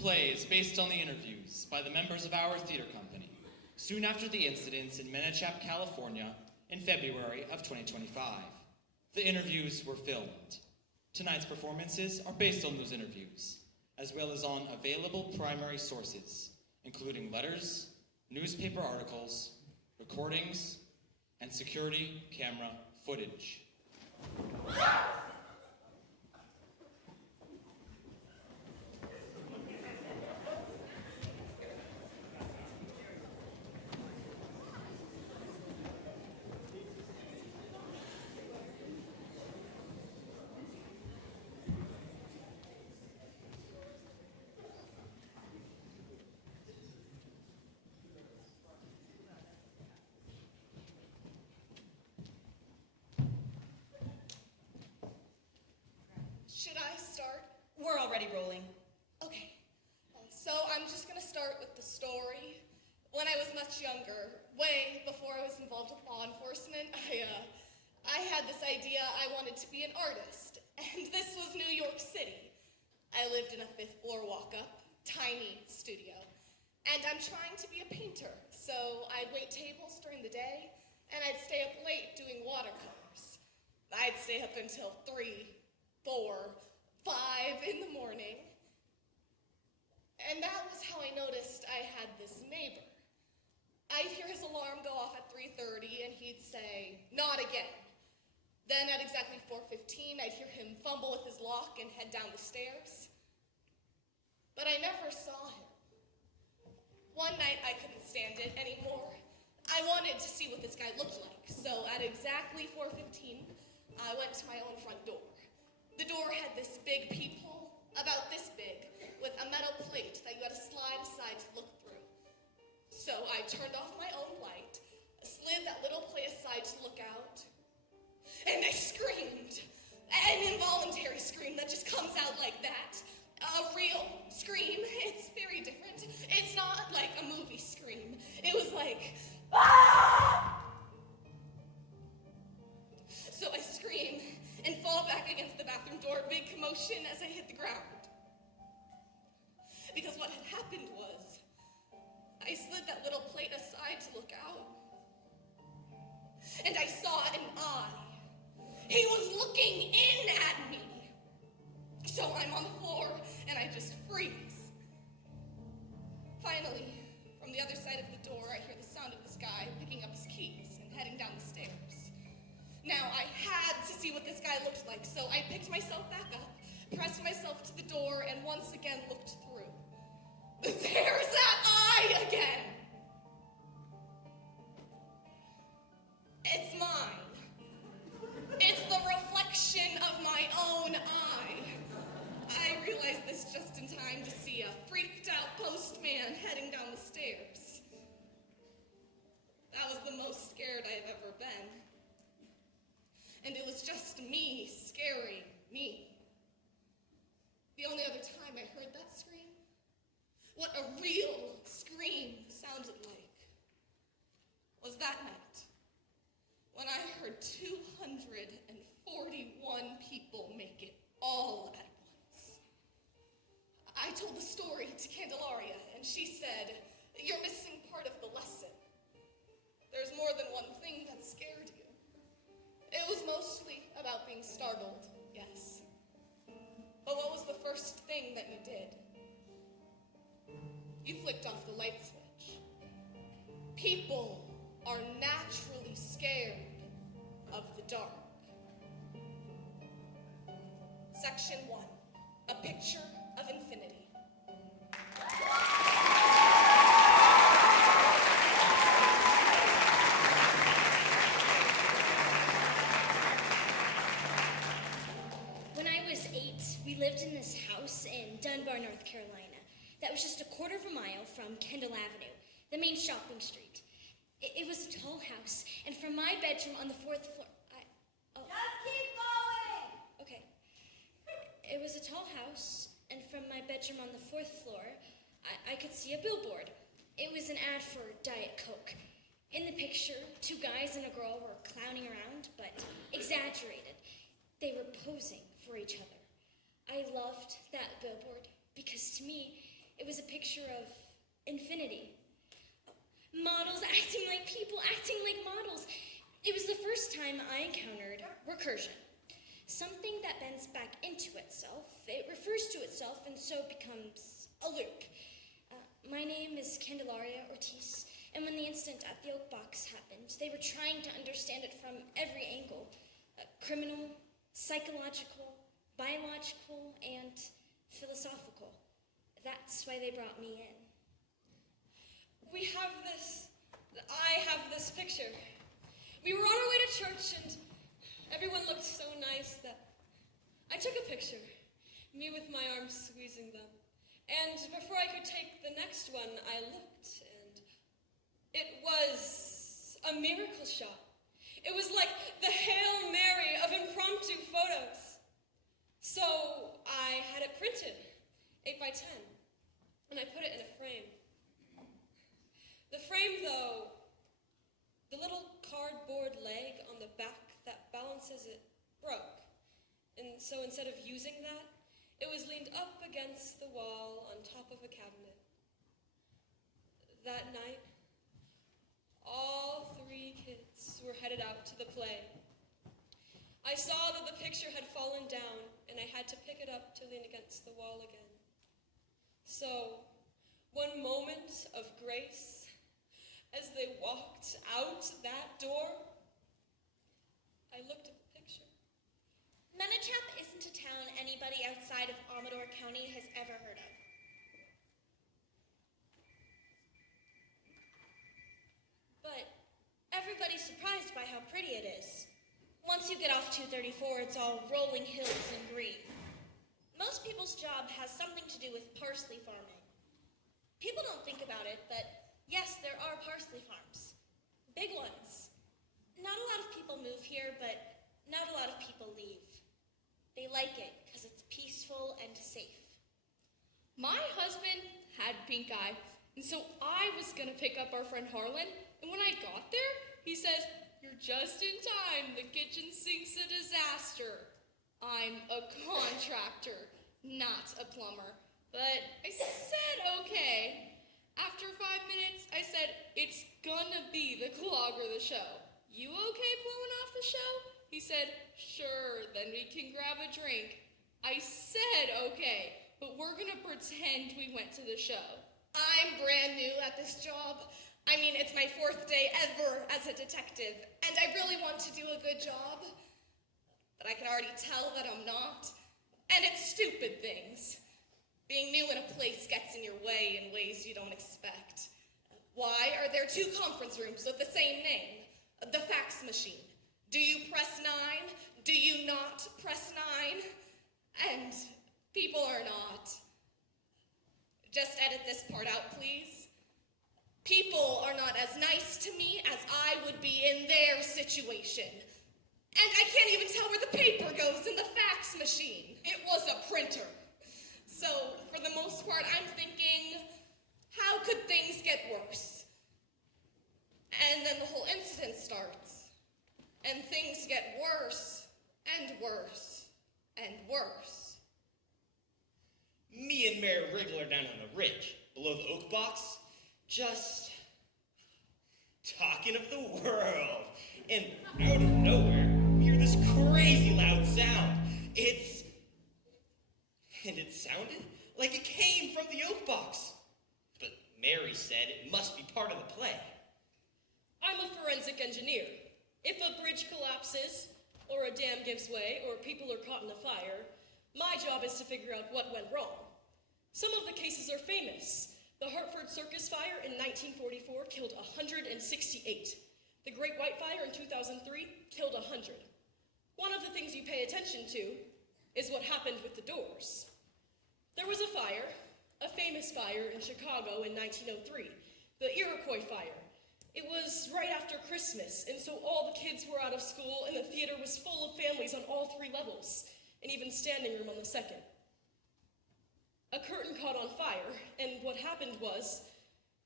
play is based on the interviews by the members of our theater company soon after the incidents in Manachap, California in February of 2025. The interviews were filmed. Tonight's performances are based on those interviews, as well as on available primary sources, including letters, newspaper articles, recordings, and security camera footage. Should I start? We're already rolling. Okay. So I'm just going to start with the story. When I was much younger, way before I was involved with law enforcement, I had this idea I wanted to be an artist. And this was New York City. I lived in a 5th floor walk-up, tiny studio. And I'm trying to be a painter. So I'd wait tables during the day, and I'd stay up late doing watercolors. I'd stay up until 3, 4, 5 in the morning. And that was how I noticed I had this neighbor. I'd hear his alarm go off at 3:30 and he'd say, "Not again." Then at exactly 4:15, I'd hear him fumble with his lock and head down the stairs. But I never saw him. One night I couldn't stand it anymore. I wanted to see what this guy looked like. So at exactly 4:15, I went to my own front door. The door had this big peephole, about this big, with a metal plate that you had to slide aside to look through. So I turned off my own light, slid that little plate aside to look out, and I screamed. An involuntary scream that just comes out like that. A real scream. It's very different. It's not like a movie scream. It was like, "Ah!" So I scream and fall back against the bathroom door, big commotion as I hit the ground. Because what had happened was, I slid that little plate aside to look out, and I saw an eye. He was looking in at me. So I'm on the floor, and I just freeze. Finally, from the other side of the door, I hear the sound of this guy picking up his keys and heading down the stairs. Now, I had to see what this guy looked like, so I picked myself back up, pressed myself to the door, and once again looked through. There's that eye again! It's mine. It's the reflection of my own eye. I realized this just in time to see a freaked-out postman heading down the stairs. That was the most scared I've ever been. And it was just me scaring me. The only other time I heard that scream, what a real scream sounded like, was that night when I heard 241 people make it all at once. I told the story to Candelaria, and she said, "You're missing part of the lesson. There's more than one thing that scared you." It was mostly about being startled, yes. But what was the first thing that you did? You flicked off the light switch. People are naturally scared of the dark. Section 1, a picture of infinity. When I was 8, we lived in this house in Dunbar, North Carolina. That was just a quarter of a mile from Kendall Avenue, the main shopping street. It was a tall house, and from my bedroom on the 4th floor, Just keep going! Okay. It was a tall house, and from my bedroom on the 4th floor, I could see a billboard. It was an ad for Diet Coke. In the picture, 2 guys and a girl were clowning around, but exaggerated. They were posing for each other. I loved that billboard because to me, It was a picture of infinity. Models acting like people, acting like models. It was the first time I encountered recursion. Something that bends back into itself. It refers to itself and so becomes a loop. My name is Candelaria Ortiz, and when the incident at the Oak Box happened, they were trying to understand it from every angle. Criminal, psychological, biological, and philosophical. That's why they brought me in. I have this picture. We were on our way to church and everyone looked so nice that I took a picture, me with my arms squeezing them. And before I could take the next one, I looked and it was a miracle shot. It was like the Hail Mary of impromptu photos. So I had it printed, 8 by 10, and I put it in a frame. The frame, though, the little cardboard leg on the back that balances it broke. And so instead of using that, it was leaned up against the wall on top of a cabinet. That night, all 3 kids were headed out to the play. I saw that the picture had fallen down, and I had to pick it up to lean against the wall again. So, one moment of grace, as they walked out that door, I looked at the picture. Manachap isn't a town anybody outside of Amador County has ever heard of. But everybody's surprised by how pretty it is. Once you get off 234, it's all rolling hills and green. Most people's job has something to do with parsley farming. People don't think about it, but yes, there are parsley farms. Big ones. Not a lot of people move here, but not a lot of people leave. They like it because it's peaceful and safe. My husband had pink eye, and so I was gonna pick up our friend Harlan, and when I got there, he says, "You're just in time, the kitchen sink's a disaster." I'm a contractor, not a plumber, but I said okay. After 5 minutes, I said, "It's gonna be the clogger of the show. You okay blowing off the show?" He said, "Sure, then we can grab a drink." I said okay, but we're gonna pretend we went to the show. I'm brand new at this job. I mean, it's my 4th day ever as a detective, and I really want to do a good job. But I can already tell that I'm not. And it's stupid things. Being new in a place gets in your way in ways you don't expect. Why are there 2 conference rooms with the same name? The fax machine. Do you press 9? Do you not press 9? And people are not. Just edit this part out, please. People are not as nice to me as I would be in their situation. And I can't even tell where the paper goes in the fax machine. It was a printer. So, for the most part, I'm thinking, how could things get worse? And then the whole incident starts. And things get worse and worse and worse. Me and Mayor Wriggler down on the ridge, below the oak box, just talking of the world. And out of nowhere, we hear this crazy loud sound. It sounded like it came from the oak box. But Mary said it must be part of the play. I'm a forensic engineer. If a bridge collapses, or a dam gives way, or people are caught in a fire, my job is to figure out what went wrong. Some of the cases are famous. The Hartford Circus Fire in 1944 killed 168. The Great White Fire in 2003 killed 100. One of the things you pay attention to is what happened with the doors. There was a fire, a famous fire in Chicago in 1903, the Iroquois Fire. It was right after Christmas, and so all the kids were out of school, and the theater was full of families on all 3 levels, and even standing room on the 2nd. A curtain caught on fire, and what happened was,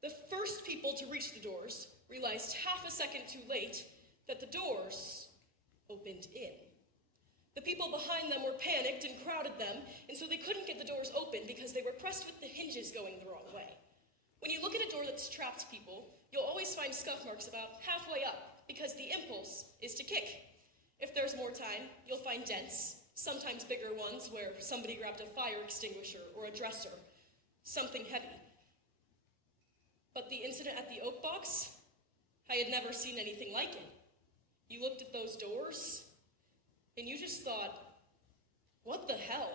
the first people to reach the doors realized half a second too late that the doors opened in. The people behind them were panicked and crowded them, and so they couldn't get the doors open because they were pressed with the hinges going the wrong way. When you look at a door that's trapped people, you'll always find scuff marks about halfway up because the impulse is to kick. If there's more time, you'll find dents, sometimes bigger ones where somebody grabbed a fire extinguisher or a dresser, something heavy. But the incident at the oak box, I had never seen anything like it. You looked at those doors, and you just thought, what the hell?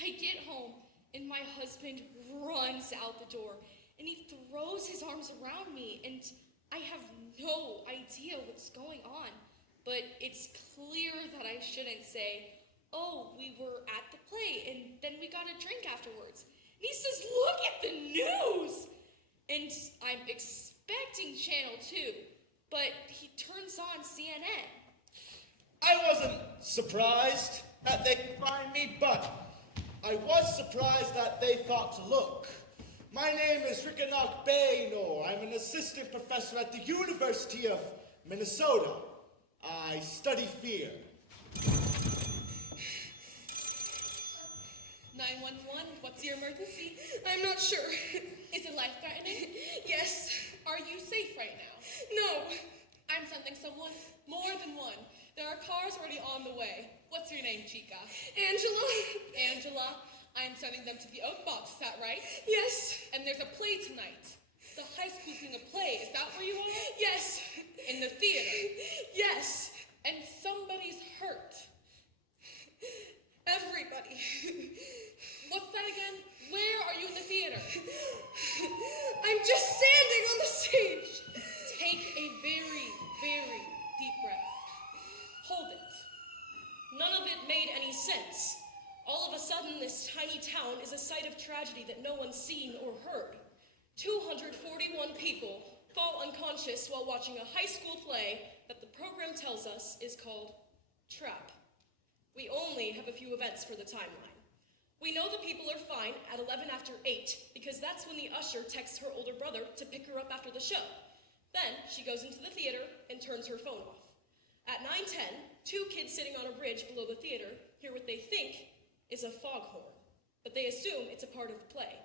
I get home, and my husband runs out the door, and he throws his arms around me, and I have no idea what's going on. But it's clear that I shouldn't say, oh, we were at the play, and then we got a drink afterwards. And he says, look at the news! And I'm expecting Channel 2, but he turns on CNN. I wasn't surprised that they could find me, but I was surprised that they thought to look. My name is Rickenach Baynor. I'm an assistant professor at the University of Minnesota. I study fear. 911, what's your emergency? I'm not sure. Is it life-threatening? Yes. Are you safe right now? No. I'm sending someone, more than one. There are cars already on the way. What's your name, Chica? Angela? Angela. I'm sending them to the Oak Box, is that right? Yes. And there's a play tonight. The high school's doing a play, is that where you are? Yes. In the theater. Yes. And somebody's hurt. Everybody. What's that again? Where are you in the theater? I'm just standing on the stage. Take a very, very deep breath. Hold it. None of it made any sense. All of a sudden, this tiny town is a site of tragedy that no one's seen or heard. 241 people fall unconscious while watching a high school play that the program tells us is called Trap. We only have a few events for the timeline. We know the people are fine at 11 after 8 because that's when the usher texts her older brother to pick her up after the show. Then she goes into the theater and turns her phone off. At 9:10, two kids sitting on a bridge below the theater hear what they think is a foghorn, but they assume it's a part of the play.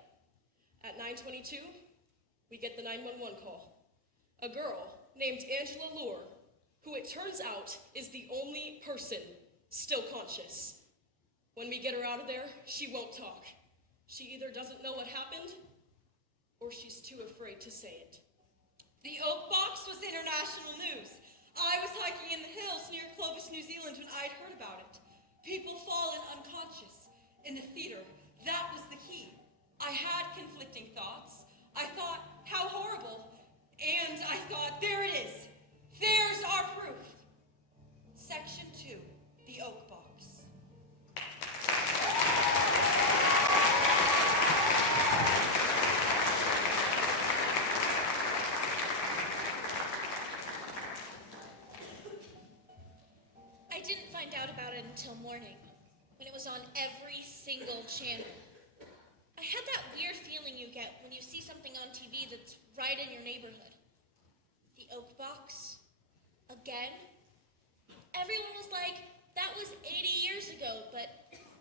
At 9:22, we get the 911 call. A girl named Angela Lure, who it turns out is the only person still conscious. When we get her out of there, she won't talk. She either doesn't know what happened, or she's too afraid to say it. The Oak Box was international news. I was hiking in the hills near Clovis, New Zealand when I'd heard about it. People fallen unconscious in the theater. That was the key. I had conflicting thoughts. I thought, how horrible. And I thought, there it is. There's our proof. Section 2, the Oak Box. I didn't find out about it until morning, when it was on every single channel. I had that weird feeling you get when you see something on TV that's right in your neighborhood. The Oak Box? Again? Everyone was like, that was 80 years ago, but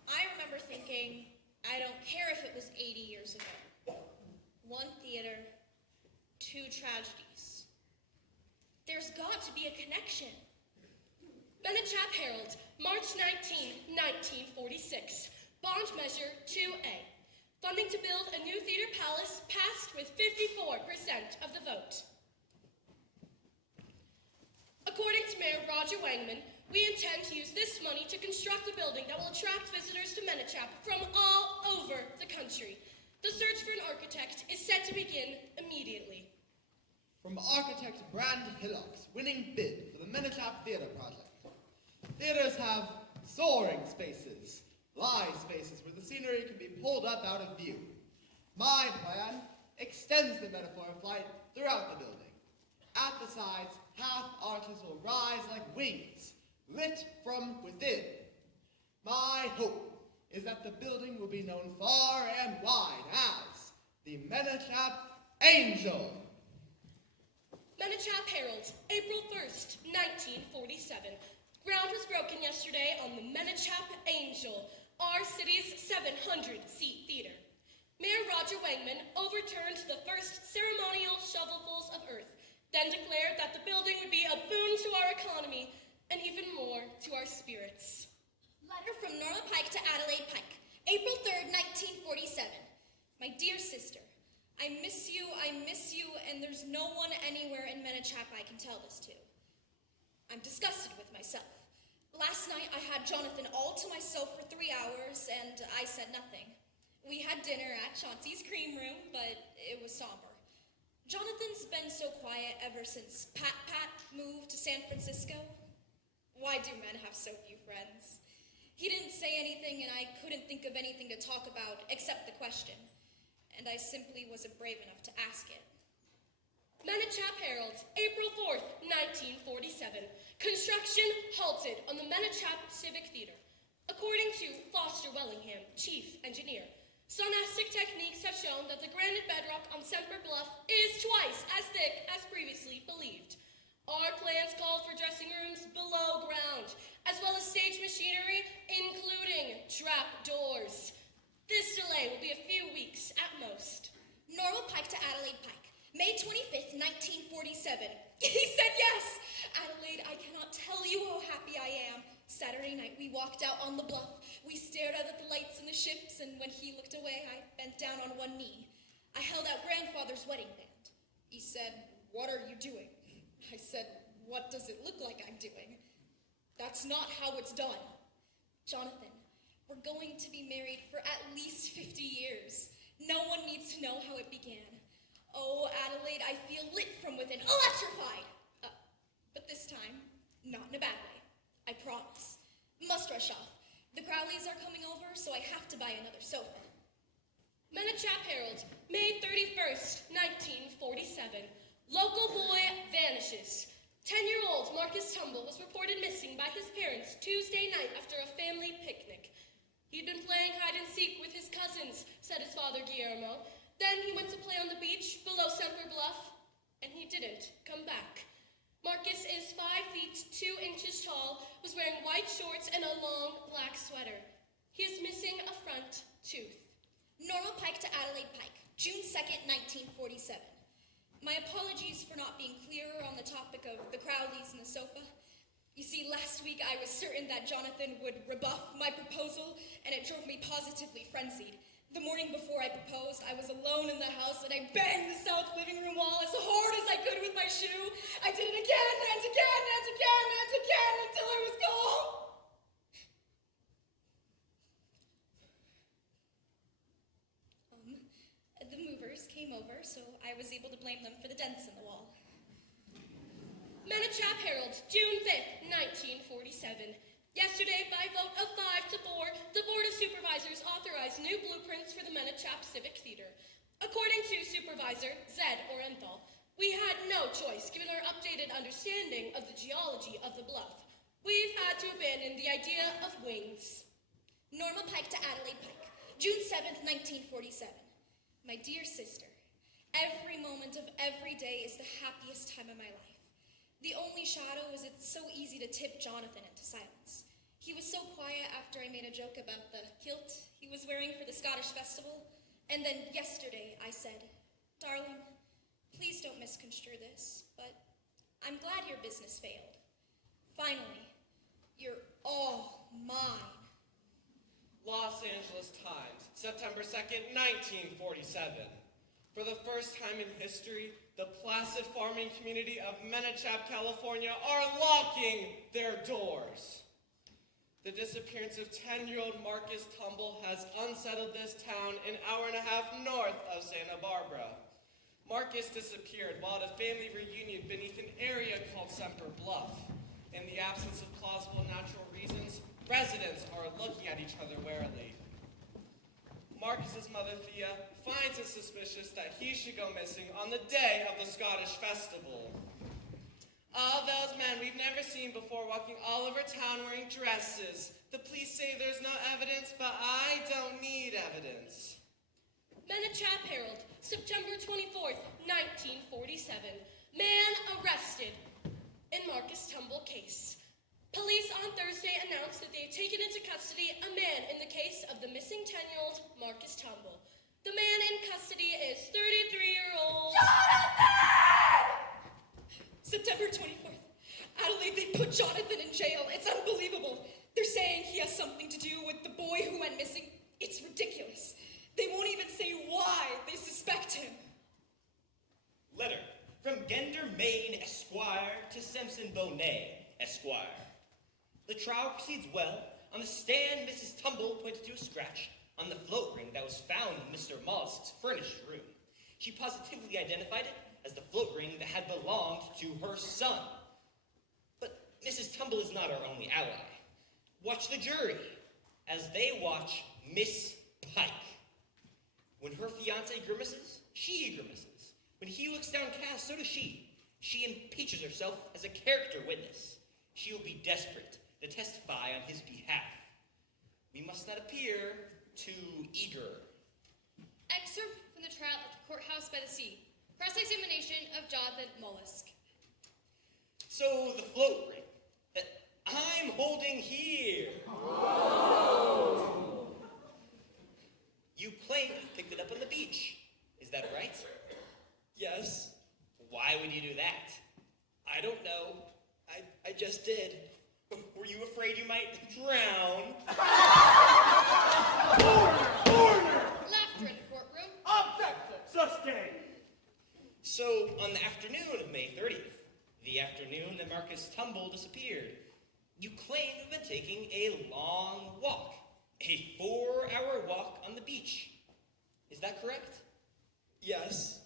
I remember thinking, I don't care if it was 80 years ago. One theater, two tragedies. There's got to be a connection. Bennetchap Herald, March 19, 1946. Bond measure 2A. Funding to build a new theater palace passed with 54% of the vote. According to Mayor Roger Wangman, we intend to use this money to construct a building that will attract visitors to Bennetchap from all over the country. The search for an architect is set to begin immediately. From architect Brand Hillock's winning bid for the Bennetchap Theatre project. Theaters have soaring spaces, live spaces where the scenery can be pulled up out of view. My plan extends the metaphor of flight throughout the building. At the sides, half arches will rise like wings, lit from within. My hope is that the building will be known far and wide as the Bennetchap Angel. Bennetchap Herald, April 1st, 1947. Ground was broken yesterday on the Menachap Angel, our city's 700-seat theater. Mayor Roger Wangman overturned the first ceremonial shovelfuls of earth, then declared that the building would be a boon to our economy and even more to our spirits. Letter from Norma Pike to Adelaide Pike, April 3rd, 1947. My dear sister, I miss you, and there's no one anywhere in Menachap I can tell this to. I'm disgusted with myself. Last night I had Jonathan all to myself for 3 hours, and I said nothing. We had dinner at Chauncey's Cream Room, but it was somber. Jonathan's been so quiet ever since Pat moved to San Francisco. Why do men have so few friends? He didn't say anything, and I couldn't think of anything to talk about except the question. And I simply wasn't brave enough to ask it. Menachap Herald, April 4th, 1947. Construction halted on the Menachap Civic Theater. According to Foster Wellingham, chief engineer, sonastic techniques have shown that the granite bedrock on Semper Bluff is twice as thick as previously believed. Our plans called for dressing rooms below ground, as well as stage machinery, including trap doors. This delay will be a few weeks at most. Norma Pike to Adelaide Pike, May 25th, 1947. He said yes! Adelaide, I cannot tell you how happy I am. Saturday night, we walked out on the bluff. We stared out at the lights and the ships, and when he looked away, I bent down on one knee. I held out grandfather's wedding band. He said, "What are you doing?" I said, "What does it look like I'm doing?" "That's not how it's done." "Jonathan, we're going to be married for at least 50 years. No one needs to know how it began. Oh, Adelaide, I feel lit from within, electrified. But this time, not in a bad way. I promise. Must rush off. The Crowleys are coming over, so I have to buy another sofa. Menachap Herald, May 31st, 1947. Local boy vanishes. 10-year-old Marcus Tumble was reported missing by his parents Tuesday night after a family picnic. He'd been playing hide-and-seek with his cousins, said his father Guillermo. Then he went to play on the beach below Semper Bluff, and he didn't come back. Marcus is 5 feet 2 inches tall, was wearing white shorts and a long black sweater. He is missing a front tooth. Norma Pike to Adelaide Pike, June 2nd, 1947. My apologies for not being clearer on the topic of the Crowleys and the sofa. You see, last week I was certain that Jonathan would rebuff my proposal, and it drove me positively frenzied. The morning before I proposed, I was alone in the house, and I banged the south living room wall as hard as I could with my shoe. I did it again and again and again and again until I was gone. The movers came over, so I was able to blame them for the dents in the wall. Menachap Herald, June 5th, 1947. Yesterday, by vote of 5 to 4, the Board of Supervisors authorized new blueprints for the Menachap Civic Theater. According to Supervisor Zed Orenthal, we had no choice given our updated understanding of the geology of the bluff. We've had to abandon the idea of wings. Norma Pike to Adelaide Pike, June 7th, 1947. My dear sister, every moment of every day is the happiest time of my life. The only shadow is it's so easy to tip Jonathan into silence. He was so quiet after I made a joke about the kilt he was wearing for the Scottish festival. And then yesterday I said, "Darling, please don't misconstrue this, but I'm glad your business failed. Finally, you're all mine." Los Angeles Times, September 2nd, 1947. For the first time in history, the placid farming community of Menachap, California are locking their doors. The disappearance of 10-year-old Marcus Tumble has unsettled this town an hour and a half north of Santa Barbara. Marcus disappeared while at a family reunion beneath an area called Semper Bluff. In the absence of plausible natural reasons, residents are looking at each other warily. Marcus's mother, Thea, finds it suspicious that he should go missing on the day of the Scottish festival. All those men we've never seen before walking all over town wearing dresses. The police say there's no evidence, but I don't need evidence. Menachap Herald, September 24th, 1947. Man arrested in Marcus Tumble case. Police Police on Thursday announced that they had taken into custody a man in the case of the missing 10-year-old Marcus Tumble. The man in custody is 33-year-old... September 24th. Adelaide, they put Jonathan in jail. It's unbelievable. They're saying he has something to do with the boy who went missing. It's ridiculous. They won't even say why they suspect him. Letter from Gender Maine Esquire to Simpson Bonet Esquire. The trial proceeds well. On the stand, Mrs. Tumble pointed to a scratch on the float ring that was found in Mr. Mollusk's furnished room. She positively identified it as the float ring that had belonged to her son. But Mrs. Tumble is not our only ally. Watch the jury as they watch Miss Pike. When her fiancé grimaces, she grimaces. When he looks downcast, so does she. She impeaches herself as a character witness. She will be desperate to testify on his behalf. We must not appear too eager. Excerpt from the trial at the courthouse by the sea. Cross-examination of Jonathan Mollusk. So the float ring that I'm holding here. You claim you picked it up on the beach. Is that right? Yes. Why would you do that? I don't know. I just did. Were you afraid you might drown? Laughter in the courtroom. Objection! Sustained! So, on the afternoon of May 30th, the afternoon that Marcus Tumble disappeared, you claim to have been taking a long walk. A 4-hour walk on the beach. Is that correct? Yes.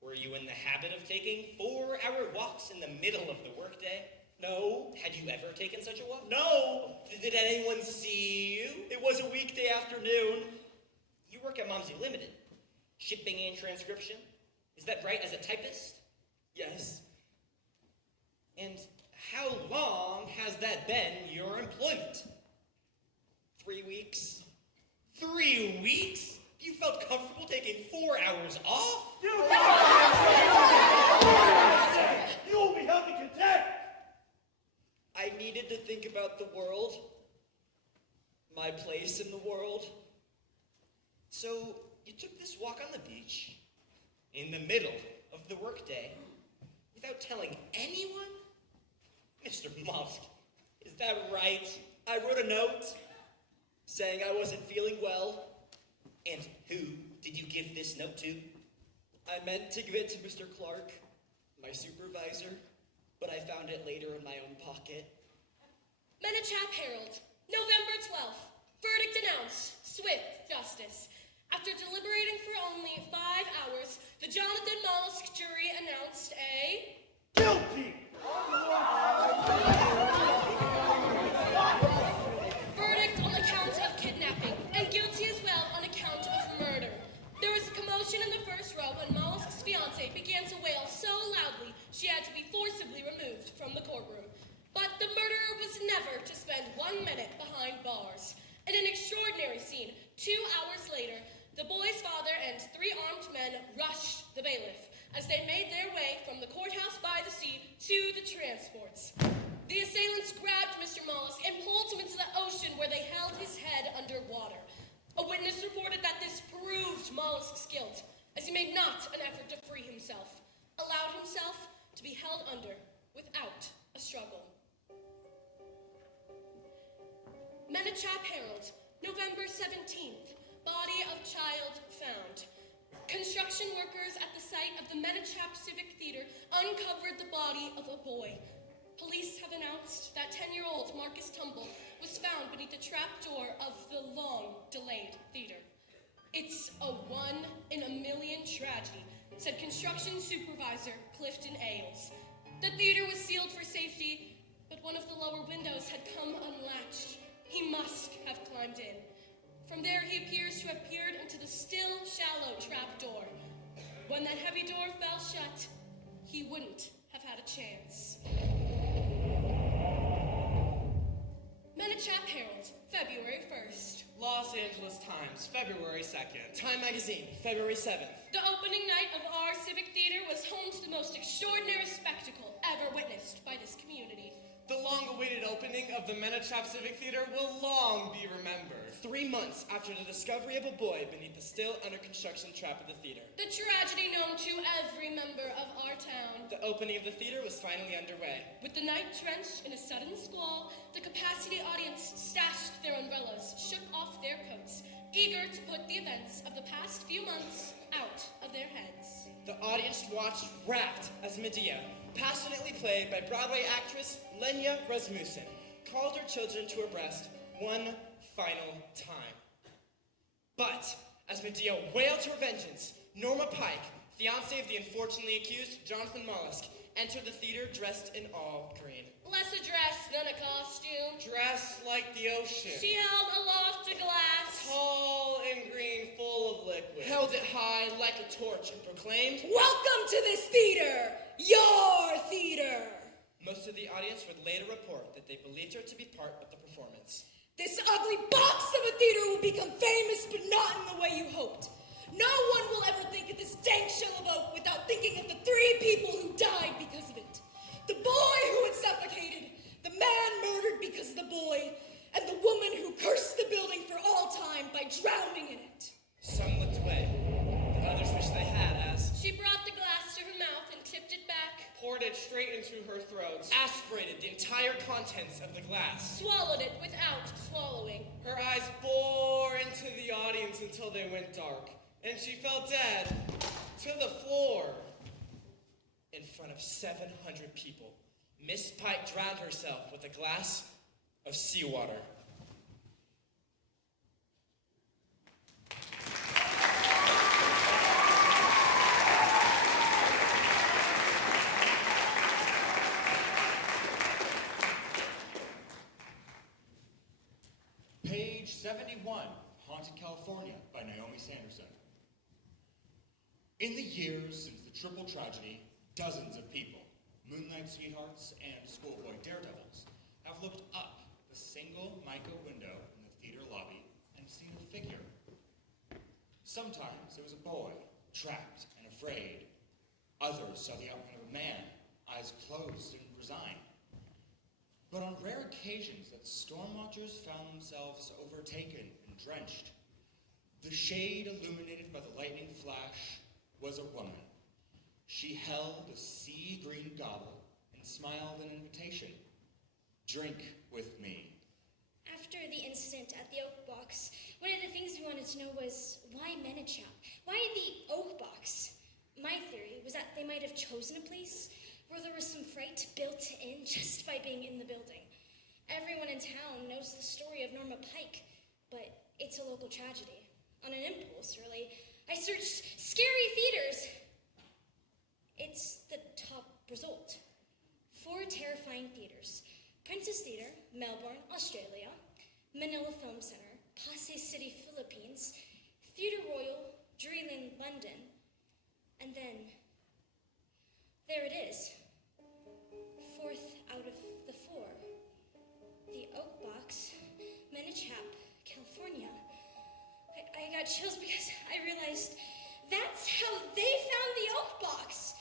Were you in the habit of taking 4-hour walks in the middle of the workday? No. Had you ever taken such a walk? No. Did anyone see you? It was a weekday afternoon. You work at Momsey Limited. Shipping and transcription? Is that right, as a typist? Yes. And how long has that been your employment? 3 weeks. 3 weeks? You felt comfortable taking 4 hours off? You will be held in contempt! I needed to think about the world. My place in the world. So, you took this walk on the beach, in the middle of the workday, without telling anyone? Mr. Mollusk, is that right? I wrote a note saying I wasn't feeling well. And who did you give this note to? I meant to give it to Mr. Clark, my supervisor, but I found it later in my own pocket. Menachap Herald, November 12th. Verdict announced. Swift justice. After deliberating for only 5 hours, the Jonathan Mollusk jury announced a... Guilty! verdict on the count of kidnapping, and guilty as well on account of murder. There was a commotion in the first row when Mollusk's fiancée began to wail so loudly she had to be forcibly removed from the courtroom. But the murderer was never to spend 1 minute behind bars. In an extraordinary scene, 2 hours later, the boy's father and 3 armed men rushed the bailiff as they made their way from the courthouse by the sea to the transports. The assailants grabbed Mr. Mollusk and pulled him into the ocean where they held his head underwater. A witness reported that this proved Mollusk's guilt, as he made not an effort to free himself, allowed himself to be held under without a struggle. Menachap Herald, November 17th. Body of child found. Construction workers at the site of the Menachap Civic Theater uncovered the body of a boy. Police have announced that 10-year-old Marcus Tumble was found beneath the trapdoor of the long-delayed theater. It's a 1-in-a-million tragedy, said construction supervisor Clifton Ailes. The theater was sealed for safety, but one of the lower windows had come unlatched. He must have climbed in. From there, he appears to have peered into the still shallow trapdoor. When that heavy door fell shut, he wouldn't have had a chance. Menachap Herald, February 1st. Los Angeles Times, February 2nd. Time Magazine, February 7th. The opening night of our Civic Theater was home to the most extraordinary spectacle ever witnessed by this community. The long-awaited opening opening of the Minichap Civic Theater will long be remembered. 3 months after the discovery of a boy beneath the still under construction trap of the theater. The tragedy known to every member of our town. The opening of the theater was finally underway. With the night drenched in a sudden squall, the capacity audience stashed their umbrellas, shook off their coats, eager to put the events of the past few months out of their heads. The audience watched rapt as Medea, passionately played by Broadway actress Lenya Rasmussen, called her children to her breast one final time. But as Medea wailed her vengeance, Norma Pike, fiancée of the unfortunately accused Jonathan Mollusk, entered the theater dressed in all green. Less a dress than a costume. Dressed like the ocean. She held aloft a glass. Tall and green, full of liquid. Held it high like a torch and proclaimed, Welcome to this theater, your theater. Most of the audience would later report that they believed her to be part of the performance. This ugly box of a theater will become famous, but not in the way you hoped. No one will ever think of this dank shell of oak without thinking of the 3 people who died because of it. The boy who had suffocated, the man murdered because of the boy, and the woman who cursed the building for all time by drowning in it. Some looked away. The others wished they had, as She brought the glass to her mouth and tipped it back. Poured it straight into her throat. aspirated the entire contents of the glass. Swallowed it without swallowing. Her eyes bore into the audience until they went dark, and she fell dead to the floor. In front of 700 people, Miss Pike drowned herself with a glass of seawater. Page 71, Haunted California by Naomi Sanderson. In the years since the triple tragedy, dozens of people, moonlight sweethearts and schoolboy daredevils, have looked up the single mica window in the theater lobby and seen a figure. Sometimes it was a boy, trapped and afraid. Others saw the outline of a man, eyes closed and resigned. But on rare occasions that storm watchers found themselves overtaken and drenched, the shade illuminated by the lightning flash was a woman. She held a sea-green goblet and smiled an invitation. Drink with me. After the incident at the Oak Box, one of the things we wanted to know was why Minichap? Why the Oak Box? My theory was that they might have chosen a place where there was some fright built in just by being in the building. Everyone in town knows the story of Norma Pike, but it's a local tragedy. On an impulse, really, I searched scary theaters. It's the top result. 4 terrifying theaters. Princess Theatre, Melbourne, Australia, Manila Film Center, Pasay City, Philippines, Theatre Royal, Drury Lane, London, and then there it is. 4th out of the 4. The Oak Box, Minichap, California. I got chills because I realized that's how they found the Oak Box.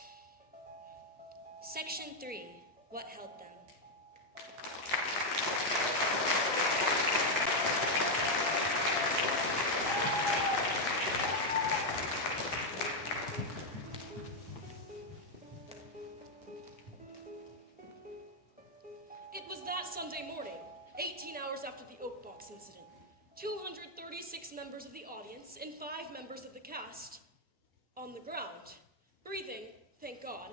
Section 3, what held them? It was that Sunday morning, 18 hours after the Oak Box incident. 236 members of the audience and 5 members of the cast on the ground. Breathing, thank God,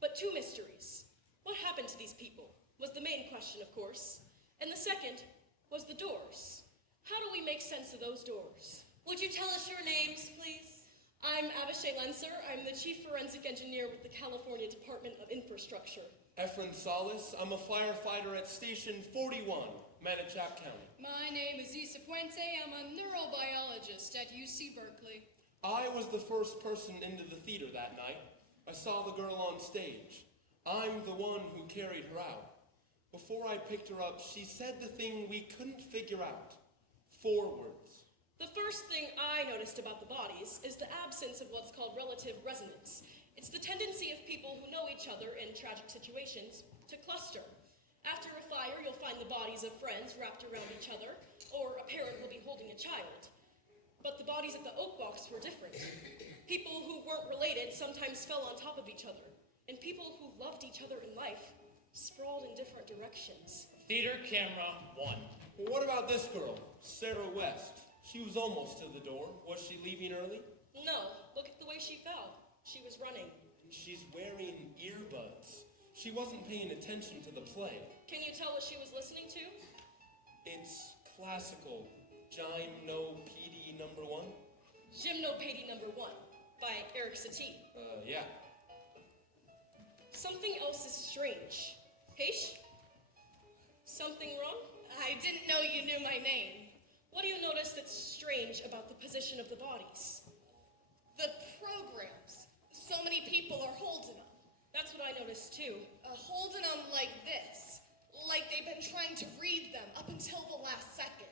but 2 mysteries. What happened to these people was the main question, of course. And the second was the doors. How do we make sense of those doors? Would you tell us your names, please? I'm Avishai Lenser. I'm the Chief Forensic Engineer with the California Department of Infrastructure. Efren Salas, I'm a firefighter at Station 41, Manachap County. My name is Isa Puente. I'm a neurobiologist at UC Berkeley. I was the first person into the theater that night. I saw the girl on stage. I'm the one who carried her out. Before I picked her up, she said the thing we couldn't figure out. 4 words. The first thing I noticed about the bodies is the absence of what's called relative resonance. It's the tendency of people who know each other in tragic situations to cluster. After a fire, you'll find the bodies of friends wrapped around each other, or a parent will be holding a child. But the bodies at the Oak Box were different. People who weren't related sometimes fell on top of each other, and people who loved each other in life sprawled in different directions. Theater camera 1. Well, what about this girl, Sarah West? She was almost to the door. Was she leaving early? No, look at the way she fell. She was running. She's wearing earbuds. She wasn't paying attention to the play. Can you tell what she was listening to? It's classical. Gymnopedie number 1? Gymnopedie number 1 by Eric Satie. Yeah. Something else is strange. Heish? Something wrong? I didn't know you knew my name. What do you notice that's strange about the position of the bodies? The programs. So many people are holding them. That's what I noticed too. Holding them like this. Like they've been trying to read them up until the last second.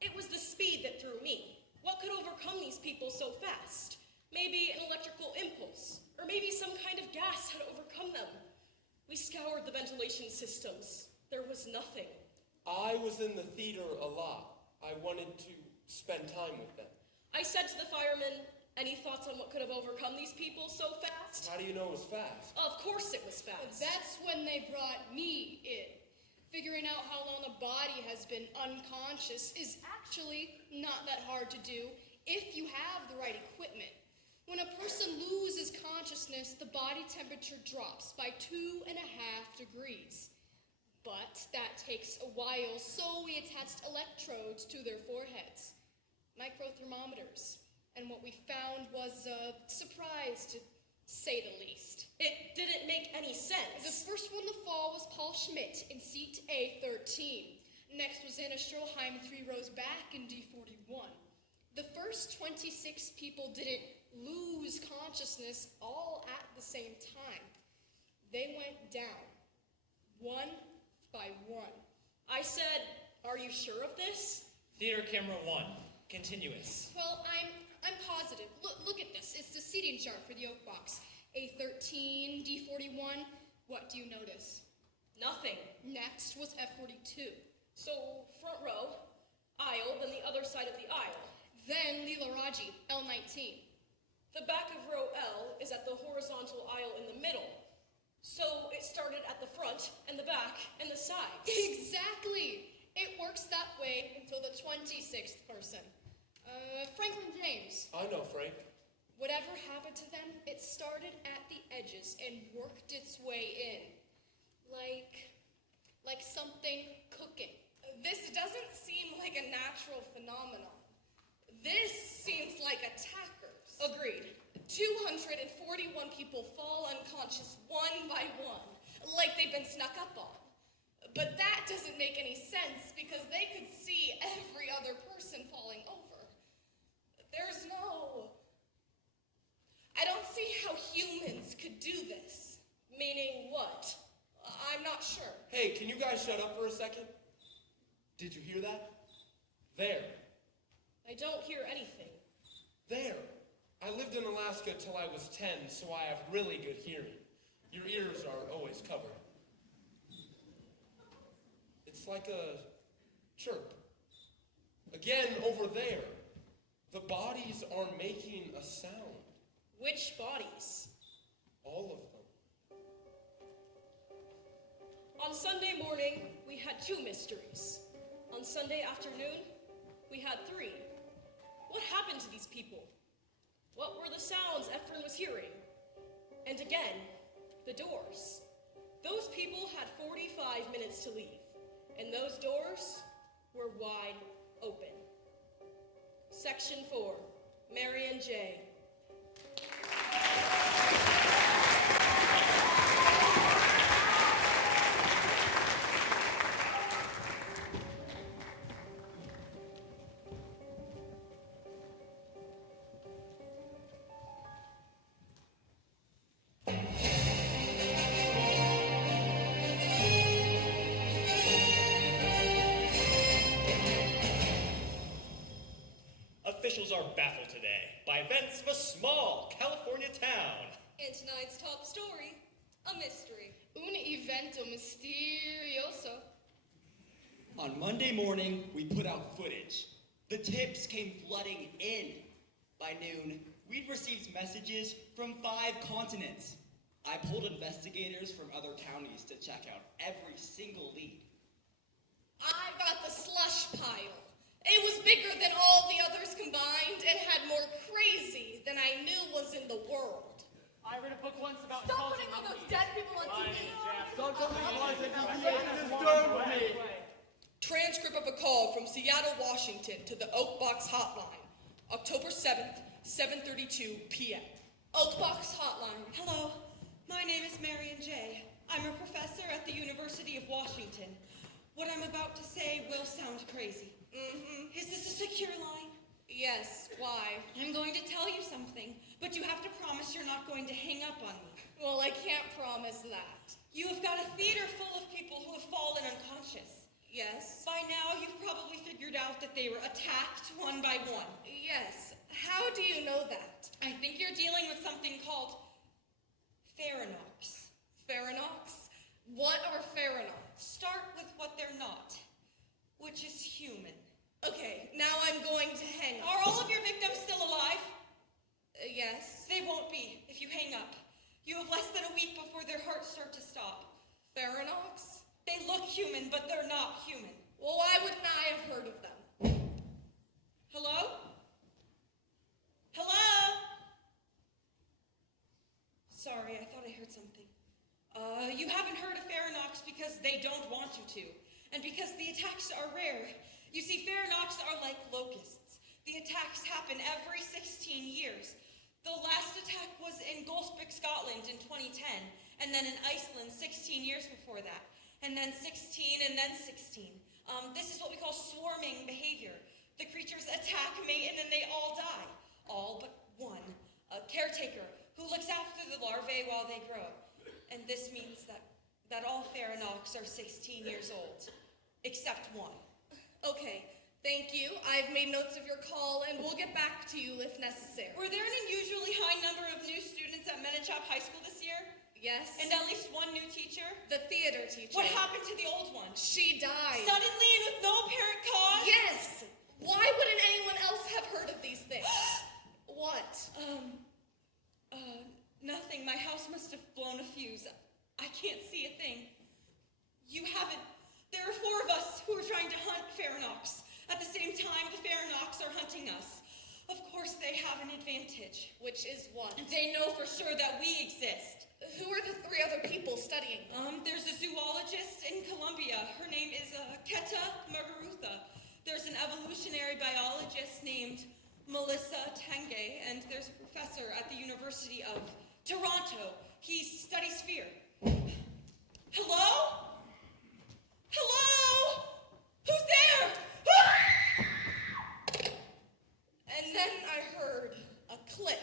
It was the speed that threw me. What could overcome these people so fast? Maybe an electrical impulse, or maybe some kind of gas had overcome them. We scoured the ventilation systems. There was nothing. I was in the theater a lot. I wanted to spend time with them. I said to the firemen, any thoughts on what could have overcome these people so fast? How do you know it was fast? Of course it was fast. That's when they brought me in. Figuring out how long a body has been unconscious is actually not that hard to do if you have the right equipment. When a person loses consciousness, the body temperature drops by 2.5 degrees. But that takes a while, so we attached electrodes to their foreheads, microthermometers. And what we found was a surprise, to say the least. It didn't make any sense. The first one to fall was Paul Schmidt in seat A13. Next was Anna Stroheim 3 rows back in D41. The first 26 people didn't lose consciousness all at the same time. They went down, one by one. I said, are you sure of this? Theater camera 1. Continuous. Well, I'm positive. Look at this. It's the seating chart for the Oak Box. A13, D41. What do you notice? Nothing. Next was F42. So, front row, aisle, then the other side of the aisle. Then Leela Raji, L19. The back of row L is at the horizontal aisle in the middle. So it started at the front and the back and the sides. Exactly. It works that way until the 26th person. Franklin James. I know, Frank. Whatever happened to them, it started at the edges and worked its way in. Like something cooking. This doesn't seem like a natural phenomenon. This seems like attackers. Agreed. 241 people fall unconscious one by one, like they've been snuck up on. But that doesn't make any sense because they could see every other person falling over. I don't see how humans could do this. Meaning what? I'm not sure. Hey, can you guys shut up for a second? Did you hear that? There. I don't hear anything. There. I lived in Alaska till I was 10, so I have really good hearing. Your ears are always covered. It's like a chirp. Again, over there. The bodies are making a sound. Which bodies? All of them. On Sunday morning, we had 2 mysteries. On Sunday afternoon, we had 3. What happened to these people? What were the sounds Ephraim was hearing? And again, the doors. Those people had 45 minutes to leave, and those doors were wide open. Section 4, Marion J. Officials are baffled today by events of a small California town. And tonight's top story, A mystery. Un evento misterioso. On Monday morning, we put out footage. The tips came flooding in. By noon, we'd received messages from 5 continents. I pulled investigators from other counties to check out every single lead. I got the slush pile. It was bigger than all the others combined and had more crazy than I knew was in the world. I read a book once about Stop putting all those dead people on TV. Transcript of a call from Seattle, Washington to the Oak Box Hotline, October 7th, 7:32 p.m. Oak Box Hotline. Hello, my name is Marion J. I'm a professor at the University of Washington. What I'm about to say will sound crazy. Is this a secure line? Yes, why? I'm going to tell you something, but you have to promise you're not going to hang up on me. Well, I can't promise that. You have got a theater full of people who have fallen unconscious. Yes. By now, you've probably figured out that they were attacked one by one. Yes. How do you know that? I think you're dealing with something called Faranox. Faranox? What are Faranox? Start with what they're not, which is human. Okay, now I'm going to hang up. Are all of your victims still alive? Yes. They won't be if you hang up. You have less than a week before their hearts start to stop. Faranox? They look human, but they're not human. Well, why wouldn't I have heard of them? Hello? Hello? Sorry, I thought I heard something. You haven't heard of Faranox because they don't want you to, and because the attacks are rare. You see, Faranox are like locusts. The attacks happen every 16 years. The last attack was in Gulspik, Scotland in 2010, and then in Iceland 16 years before that, and then 16, and then 16. This is what we call swarming behavior. The creatures attack, mate, and then they all die. All but one, a caretaker who looks after the larvae while they grow. And this means that all Faranox are 16 years old, except one. Okay, thank you. I've made notes of your call, and we'll get back to you if necessary. Were there an unusually high number of new students at Manachap High School this year? Yes. And at least one new teacher? The theater teacher. What happened to the old one? She died. Suddenly and with no apparent cause? Yes! Why wouldn't anyone else have heard of these things? What? Nothing. My house must have blown a fuse. I can't see a thing. You haven't. There are 4 of us who are trying to hunt Faranox. At the same time, the Faranox are hunting us. Of course, they have an advantage. Which is what? They know for sure that we exist. Who are the 3 other people studying? There's a zoologist in Colombia. Her name is Keta Margarutha. There's an evolutionary biologist named Melissa Tenge, and there's a professor at the University of Toronto. He studies fear. Hello? Hello? Who's there? And then I heard a click.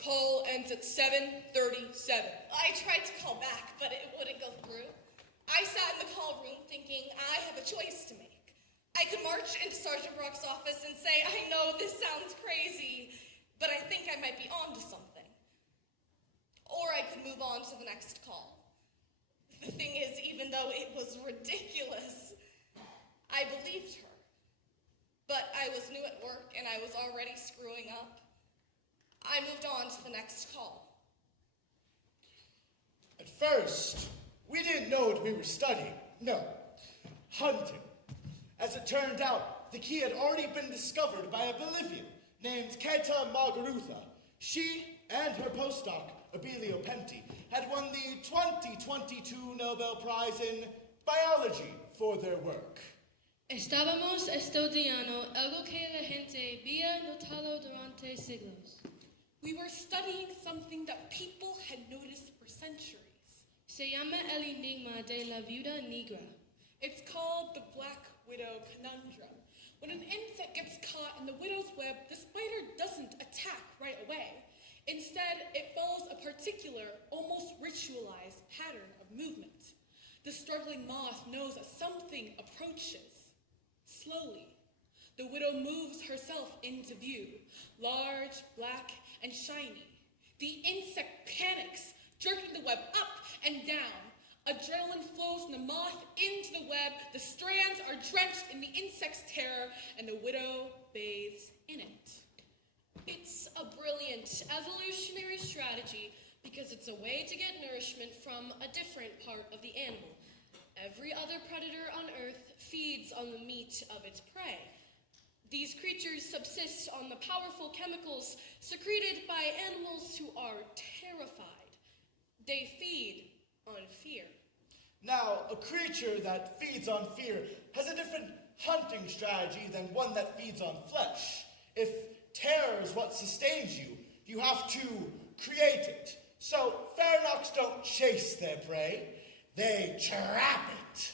Call ends at 7:37. I tried to call back, but it wouldn't go through. I sat in the call room thinking I have a choice to make. I could march into Sergeant Brock's office and say, I know this sounds crazy, but I think I might be onto something. Or I could move on to the next call. The thing is, even though it was ridiculous, I believed her. But I was new at work and I was already screwing up. I moved on to the next call. At first, we didn't know what we were studying. No, hunting. As it turned out, the key had already been discovered by a Bolivian named Keta Margarutha. She and her postdoc, Abilio Penti, had won the 2022 Nobel Prize in Biology for their work. Estábamos estudiando algo que la gente había notado durante siglos. We were studying something that people had noticed for centuries. Se llama el enigma de la viuda negra. It's called the black widow conundrum. When an insect gets caught in the widow's web, the spider doesn't attack right away. Instead, it follows a particular, almost ritualized pattern of movement. The struggling moth knows that something approaches. Slowly, the widow moves herself into view, large, black, and shiny. The insect panics, jerking the web up and the moth into the web, the strands are drenched in the insect's terror, and the widow bathes in it. It's a brilliant evolutionary strategy because it's a way to get nourishment from a different part of the animal. Every other predator on Earth feeds on the meat of its prey. These creatures subsist on the powerful chemicals secreted by animals who are terrified. They feed on fear. Now, a creature that feeds on fear has a different hunting strategy than one that feeds on flesh. If terror is what sustains you, you have to create it. So, Ferinox don't chase their prey, they trap it.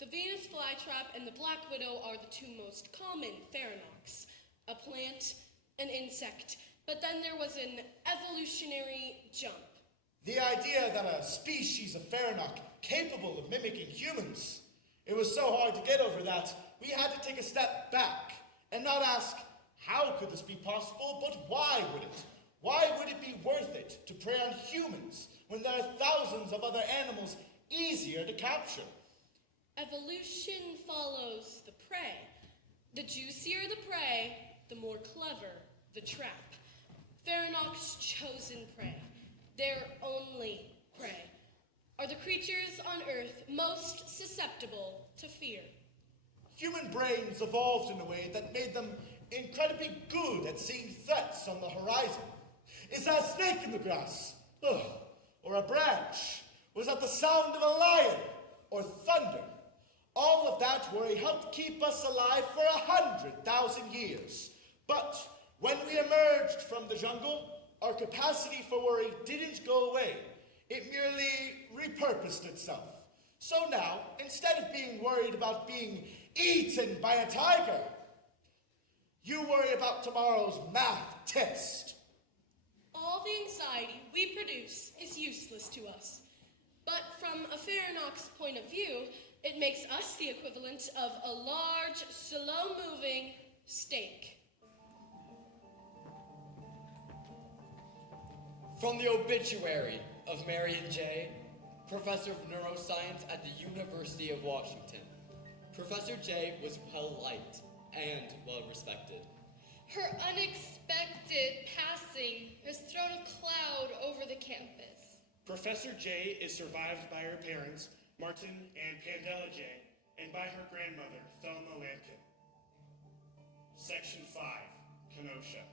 The Venus flytrap and the black widow are the two most common Ferinox. A plant, an insect, but then there was an evolutionary jump. The idea that a species of Ferinox capable of mimicking humans. It was so hard to get over that, we had to take a step back and not ask, how could this be possible, but why would it? Why would it be worth it to prey on humans when there are thousands of other animals easier to capture? Evolution follows the prey. The juicier the prey, the more clever the trap. Ferinox's chosen prey, their only prey, are the creatures on Earth most susceptible to fear. Human brains evolved in a way that made them incredibly good at seeing threats on the horizon. Is that a snake in the grass? Ugh. Or a branch? Was that the sound of a lion? Or thunder? All of that worry helped keep us alive for 100,000 years. But when we emerged from the jungle, our capacity for worry didn't go away. It merely repurposed itself. So now, instead of being worried about being eaten by a tiger, you worry about tomorrow's math test. All the anxiety we produce is useless to us. But from a Ferinox point of view, it makes us the equivalent of a large, slow-moving steak. From the obituary of Marion J., Professor of Neuroscience at the University of Washington. Professor J was well-liked and well-respected. Her unexpected passing has thrown a cloud over the campus. Professor J is survived by her parents, Martin and Pandela J, and by her grandmother, Thelma Lampkin. Section 5, Kenosha.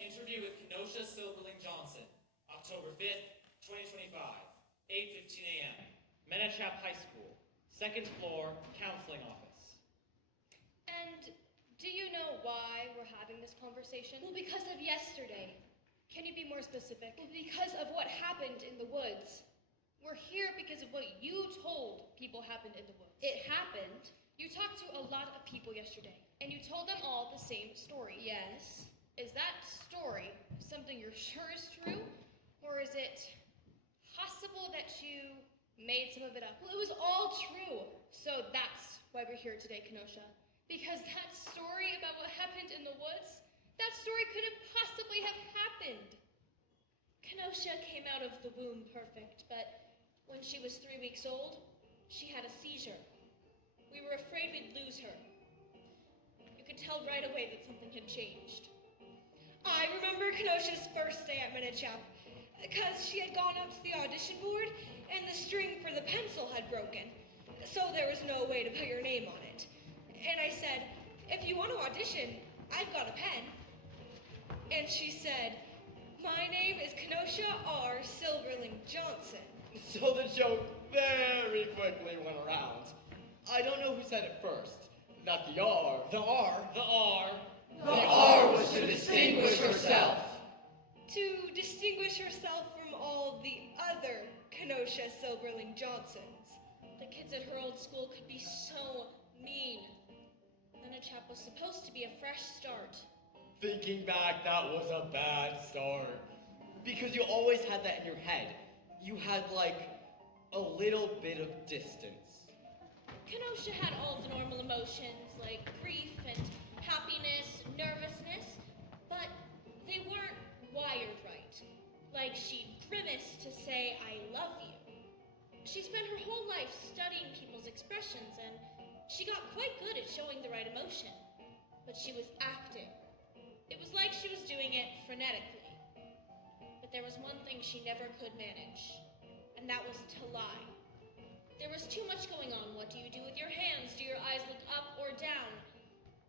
Interview with Kenosha Silverling Johnson, October 5th, 2025, 8:15 a.m. Menachap High School, 2nd floor, counseling office. And do you know why we're having this conversation? Well, because of yesterday. Can you be more specific? Well, because of what happened in the woods. We're here because of what you told people happened in the woods. It happened. You talked to a lot of people yesterday, and you told them all the same story. Yes. Is that story something you're sure is true? Or is it possible that you made some of it up? Well, it was all true. So that's why we're here today, Kenosha. Because that story about what happened in the woods, that story couldn't possibly have happened. Kenosha came out of the womb perfect, but when she was 3 weeks old, she had a seizure. We were afraid we'd lose her. You could tell right away that something had changed. I remember Kenosha's first day at Menachap, because she had gone up to the audition board and the string for the pencil had broken, so there was no way to put your name on it. And I said, if you want to audition, I've got a pen. And she said, my name is Kenosha R. Silverling Johnson. So the joke very quickly went around. I don't know who said it first. Not the R. The R. The R. The R was to distinguish herself. To distinguish herself from all the other Kenosha Silverling Johnsons. The kids at her old school could be so mean. Menachap was supposed to be a fresh start. Thinking back, that was a bad start. Because you always had that in your head. You had, like, a little bit of distance. Kenosha had all the normal emotions like grief and happiness, nervousness, but they weren't wired right. Like she'd grimace to say, "I love you." She spent her whole life studying people's expressions, and she got quite good at showing the right emotion. But she was acting. It was like she was doing it frenetically. But there was one thing she never could manage, and that was to lie. There was too much going on. What do you do with your hands? Do your eyes look up or down?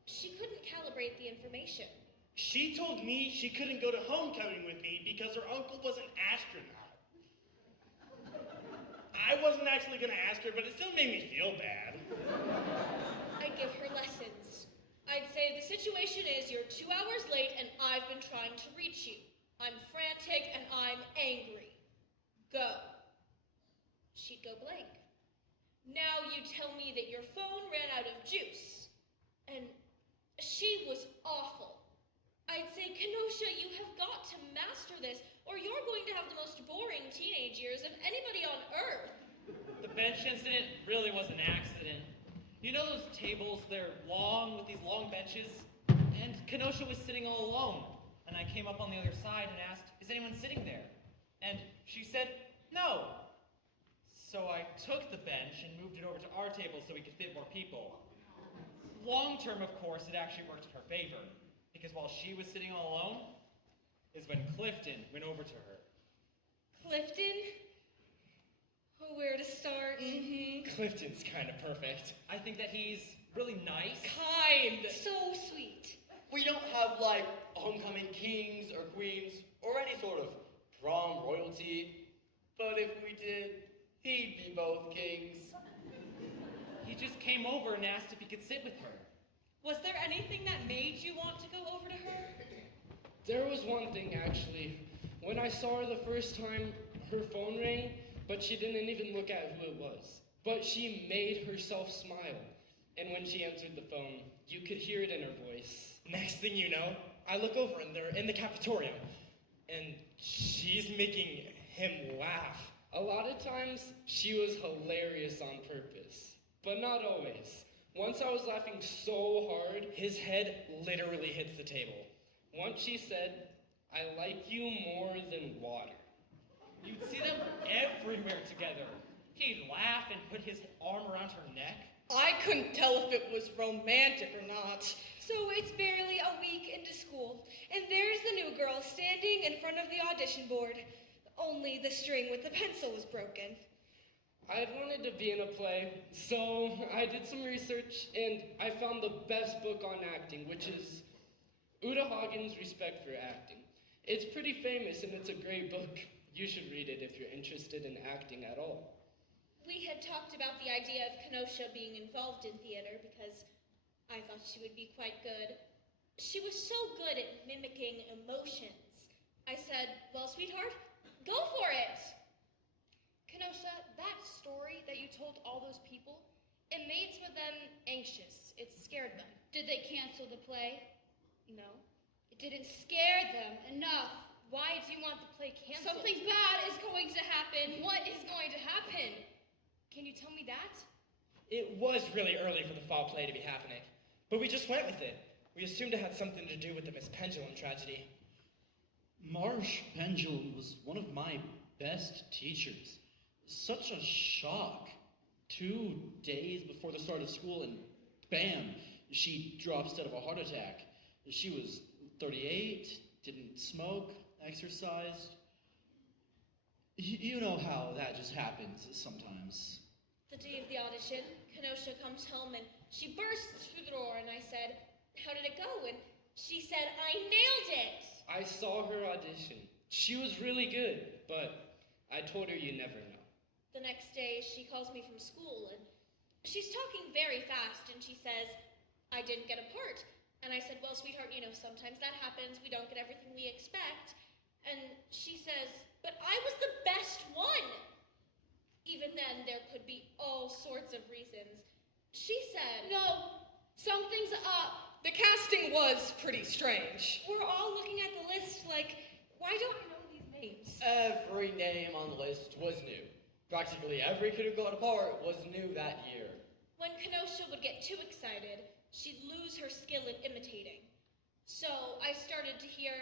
She couldn't calibrate the information. She told me she couldn't go to homecoming with me because her uncle was an astronaut. I wasn't actually going to ask her, but it still made me feel bad. I'd give her lessons. I'd say, the situation is you're 2 hours late and I've been trying to reach you. I'm frantic and I'm angry. Go. She'd go blank. Now you tell me that your phone ran out of juice. And she was awful. I'd say, Kenosha, you have got to master this, or you're going to have the most boring teenage years of anybody on earth. The bench incident really was an accident. You know those tables, they're long with these long benches? And Kenosha was sitting all alone. And I came up on the other side and asked, "Is anyone sitting there?" And she said, "No." So I took the bench and moved it over to our table so we could fit more people. Long term, of course, it actually worked in her favor. Because while she was sitting all alone, is when Clifton went over to her. Clifton? Oh, where to start? Clifton's kind of perfect. I think that he's really nice. Kind. So sweet. We don't have, like, homecoming kings or queens or any sort of prom royalty. But if we did, he'd be both kings. He just came over and asked if he could sit with her. Was there anything that made you want to go over to her? There was one thing, actually. When I saw her the first time, her phone rang, but she didn't even look at who it was. But she made herself smile. And when she answered the phone, you could hear it in her voice. Next thing you know, I look over and they're in the cafeteria. And she's making him laugh. A lot of times, she was hilarious on purpose. But not always. Once I was laughing so hard, his head literally hits the table. Once she said, "I like you more than water." You'd see them everywhere together. He'd laugh and put his arm around her neck. I couldn't tell if it was romantic or not. So it's barely a week into school, and there's the new girl standing in front of the audition board. Only the string with the pencil was broken. I wanted to be in a play, so I did some research, and I found the best book on acting, which is Uta Hagen's Respect for Acting. It's pretty famous, and it's a great book. You should read it if you're interested in acting at all. We had talked about the idea of Kenosha being involved in theater because I thought she would be quite good. She was so good at mimicking emotions. I said, "Well, sweetheart, go for it." Kenosha, that story that you told all those people, it made some of them anxious. It scared them. Did they cancel the play? No. It didn't scare them enough. Why do you want the play canceled? Something bad is going to happen. What is going to happen? Can you tell me that? It was really early for the fall play to be happening, but we just went with it. We assumed it had something to do with the Miss Pendulum tragedy. Marsh Pendulum was one of my best teachers. Such a shock. 2 days before the start of school, and bam, she drops dead of a heart attack. She was 38, didn't smoke, exercised. You know how that just happens sometimes. The day of the audition, Kenosha comes home and she bursts through the door, and I said, "How did it go?" And she said, "I nailed it." I saw her audition. She was really good, but I told her you never know. The next day, she calls me from school, and she's talking very fast, and she says, "I didn't get a part." And I said, "Well, sweetheart, you know, sometimes that happens. We don't get everything we expect." And she says, "But I was the best one." Even then, there could be all sorts of reasons. She said, "No, something's up." The casting was pretty strange. We're all looking at the list like, why don't I know these names? Every name on the list was new. Practically every kid who got a part was new that year. When Kenosha would get too excited, she'd lose her skill at imitating. So I started to hear,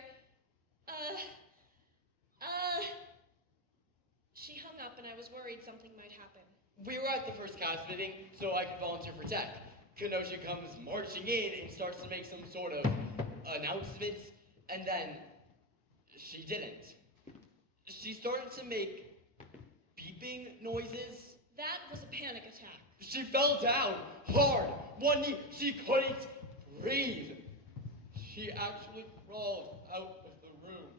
She hung up and I was worried something might happen. We were at the first cast meeting, so I could volunteer for tech. Kenosha comes marching in and starts to make some sort of announcements, and then she didn't. She started to make beeping noises. That was a panic attack. She fell down hard. One knee, she couldn't breathe. She actually crawled out of the room.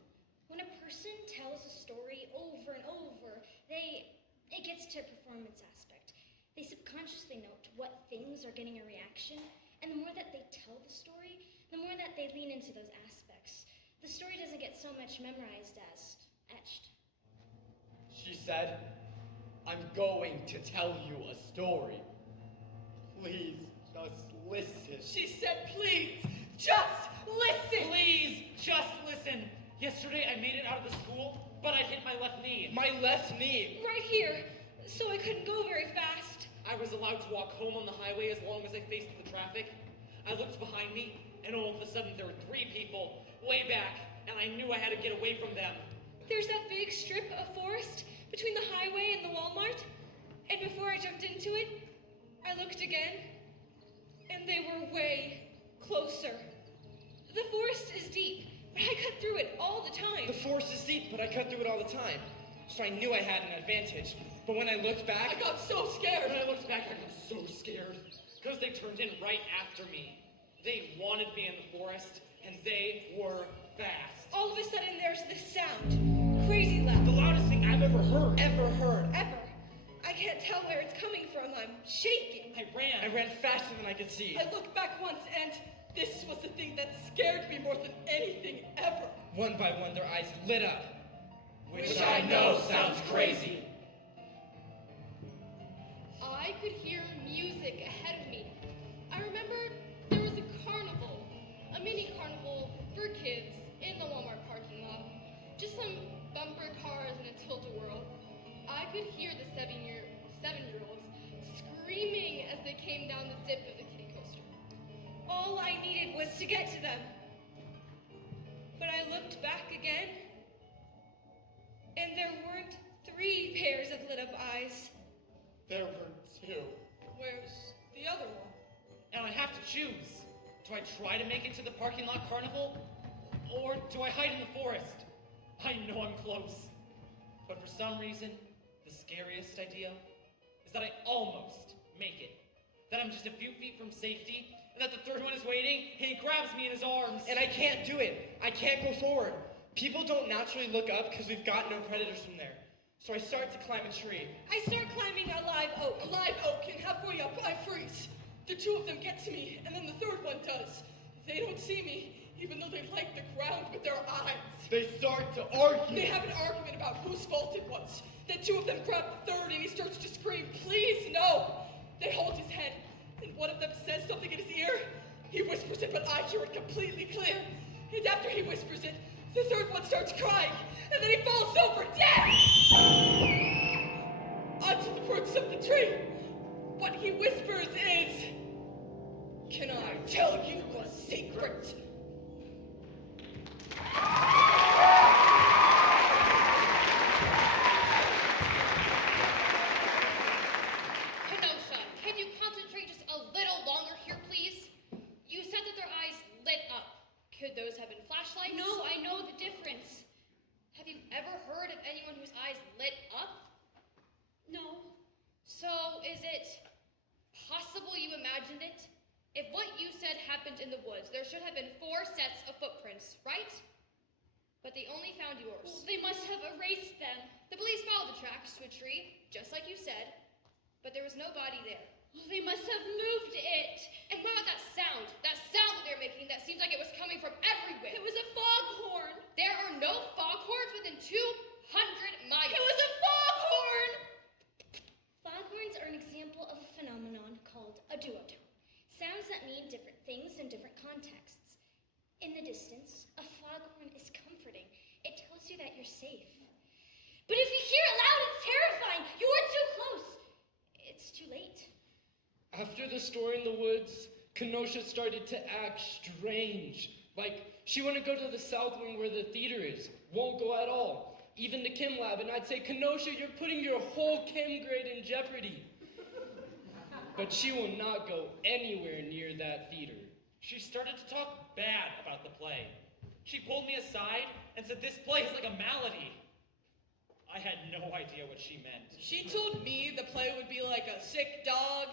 When a person tells a story over and over, it gets to a performance aspect. They subconsciously note what things are getting a reaction, and the more that they tell the story, the more that they lean into those aspects. The story doesn't get so much memorized as etched. She said, "I'm going to tell you a story. Please, just listen." She said, please, just listen. Please, just listen. Yesterday I made it out of the school, but I hit my left knee. My left knee? Right here, so I couldn't go very fast. I was allowed to walk home on the highway as long as I faced the traffic. I looked behind me, and all of a sudden there were 3 people way back, and I knew I had to get away from them. There's that big strip of forest between the highway and the Walmart, and before I jumped into it, I looked again, and they were way closer. The forest is deep, but I cut through it all the time. The forest is deep, but I cut through it all the time. So I knew I had an advantage. But when I looked back, I got so scared. When I looked back, I got so scared. Because they turned in right after me. They wanted me in the forest, and they were fast. All of a sudden, there's this sound. Crazy loud. The loudest thing I've ever heard. Ever. I can't tell where it's coming from. I'm shaking. I ran faster than I could see. I looked back once, and this was the thing that scared me more than anything ever. One by one, their eyes lit up. Which I know sounds crazy. I could hear music ahead of me. I remember there was a carnival, a mini carnival for kids in the Walmart parking lot. Just some bumper cars and a tilt-a-whirl. I could hear the seven-year-olds screaming as they came down the dip of the kiddie coaster. All I needed was to get to them. But I looked back again, and there weren't 3 pairs of lit up eyes. There were 2. Where's the other one? And I have to choose. Do I try to make it to the parking lot carnival? Or do I hide in the forest? I know I'm close. But for some reason, the scariest idea is that I almost make it. That I'm just a few feet from safety, and that the 3rd one is waiting, and he grabs me in his arms. And I can't do it. I can't go forward. People don't naturally look up because we've got no predators from there. So I start to climb a tree. I start climbing a live oak. A live oak, and halfway up, I freeze. The 2 of them get to me, and then the 3rd one does. They don't see me, even though they light the ground with their eyes. They start to argue. They have an argument about whose fault it was. Then 2 of them grab the 3rd, and he starts to scream, please, no. They hold his head, and one of them says something in his ear. He whispers it, but I hear it completely clear. And after he whispers it, the 3rd one starts crying, and then he falls over dead! Onto the roots of the tree. What he whispers is, can I tell you a secret? Kenosha, can you concentrate just a little longer here, please? You said that their eyes lit up. Could those have been flashlights? No, I know the difference. Have you ever heard of anyone whose eyes lit up? No. So, is it possible you imagined it? If what you said happened in the woods, there should have been 4 sets of footprints, right? But they only found yours. Well, they must have erased them. The police followed the tracks to a tree, just like you said, but there was no body there. Well, they must have moved it. And what about that sound? That sound that they're making that seems like it was coming from everywhere. It was a foghorn. There are no foghorns within 200 miles. It was a foghorn! Foghorns are an example of a phenomenon called a duotone. Sounds that mean different things in different contexts. In the distance, a foghorn is comforting. It tells you that you're safe. But if you hear it loud, it's terrifying. You are the store in the woods, Kenosha started to act strange. Like, she wouldn't go to the south wing where the theater is. Won't go at all. Even the chem lab. And I'd say, Kenosha, you're putting your whole chem grade in jeopardy. But she will not go anywhere near that theater. She started to talk bad about the play. She pulled me aside and said this play is like a malady. I had no idea what she meant. She told me the play would be like a sick dog,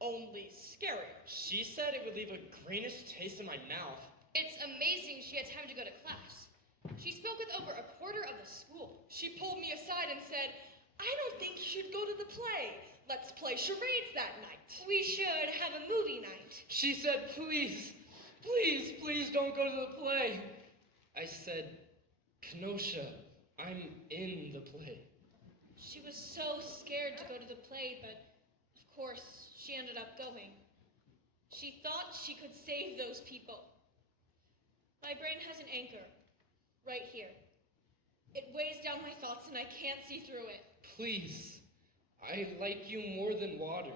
only scarier. She said it would leave a greenish taste in my mouth. It's amazing she had time to go to class. She spoke with over a quarter of the school. She pulled me aside and said, I don't think you should go to the play. Let's play charades that night. We should have a movie night. She said, please, please, please don't go to the play. I said, Kenosha, I'm in the play. She was so scared to go to the play, but of course, she ended up going. She thought she could save those people. My brain has an anchor, right here. It weighs down my thoughts and I can't see through it. Please, I like you more than water.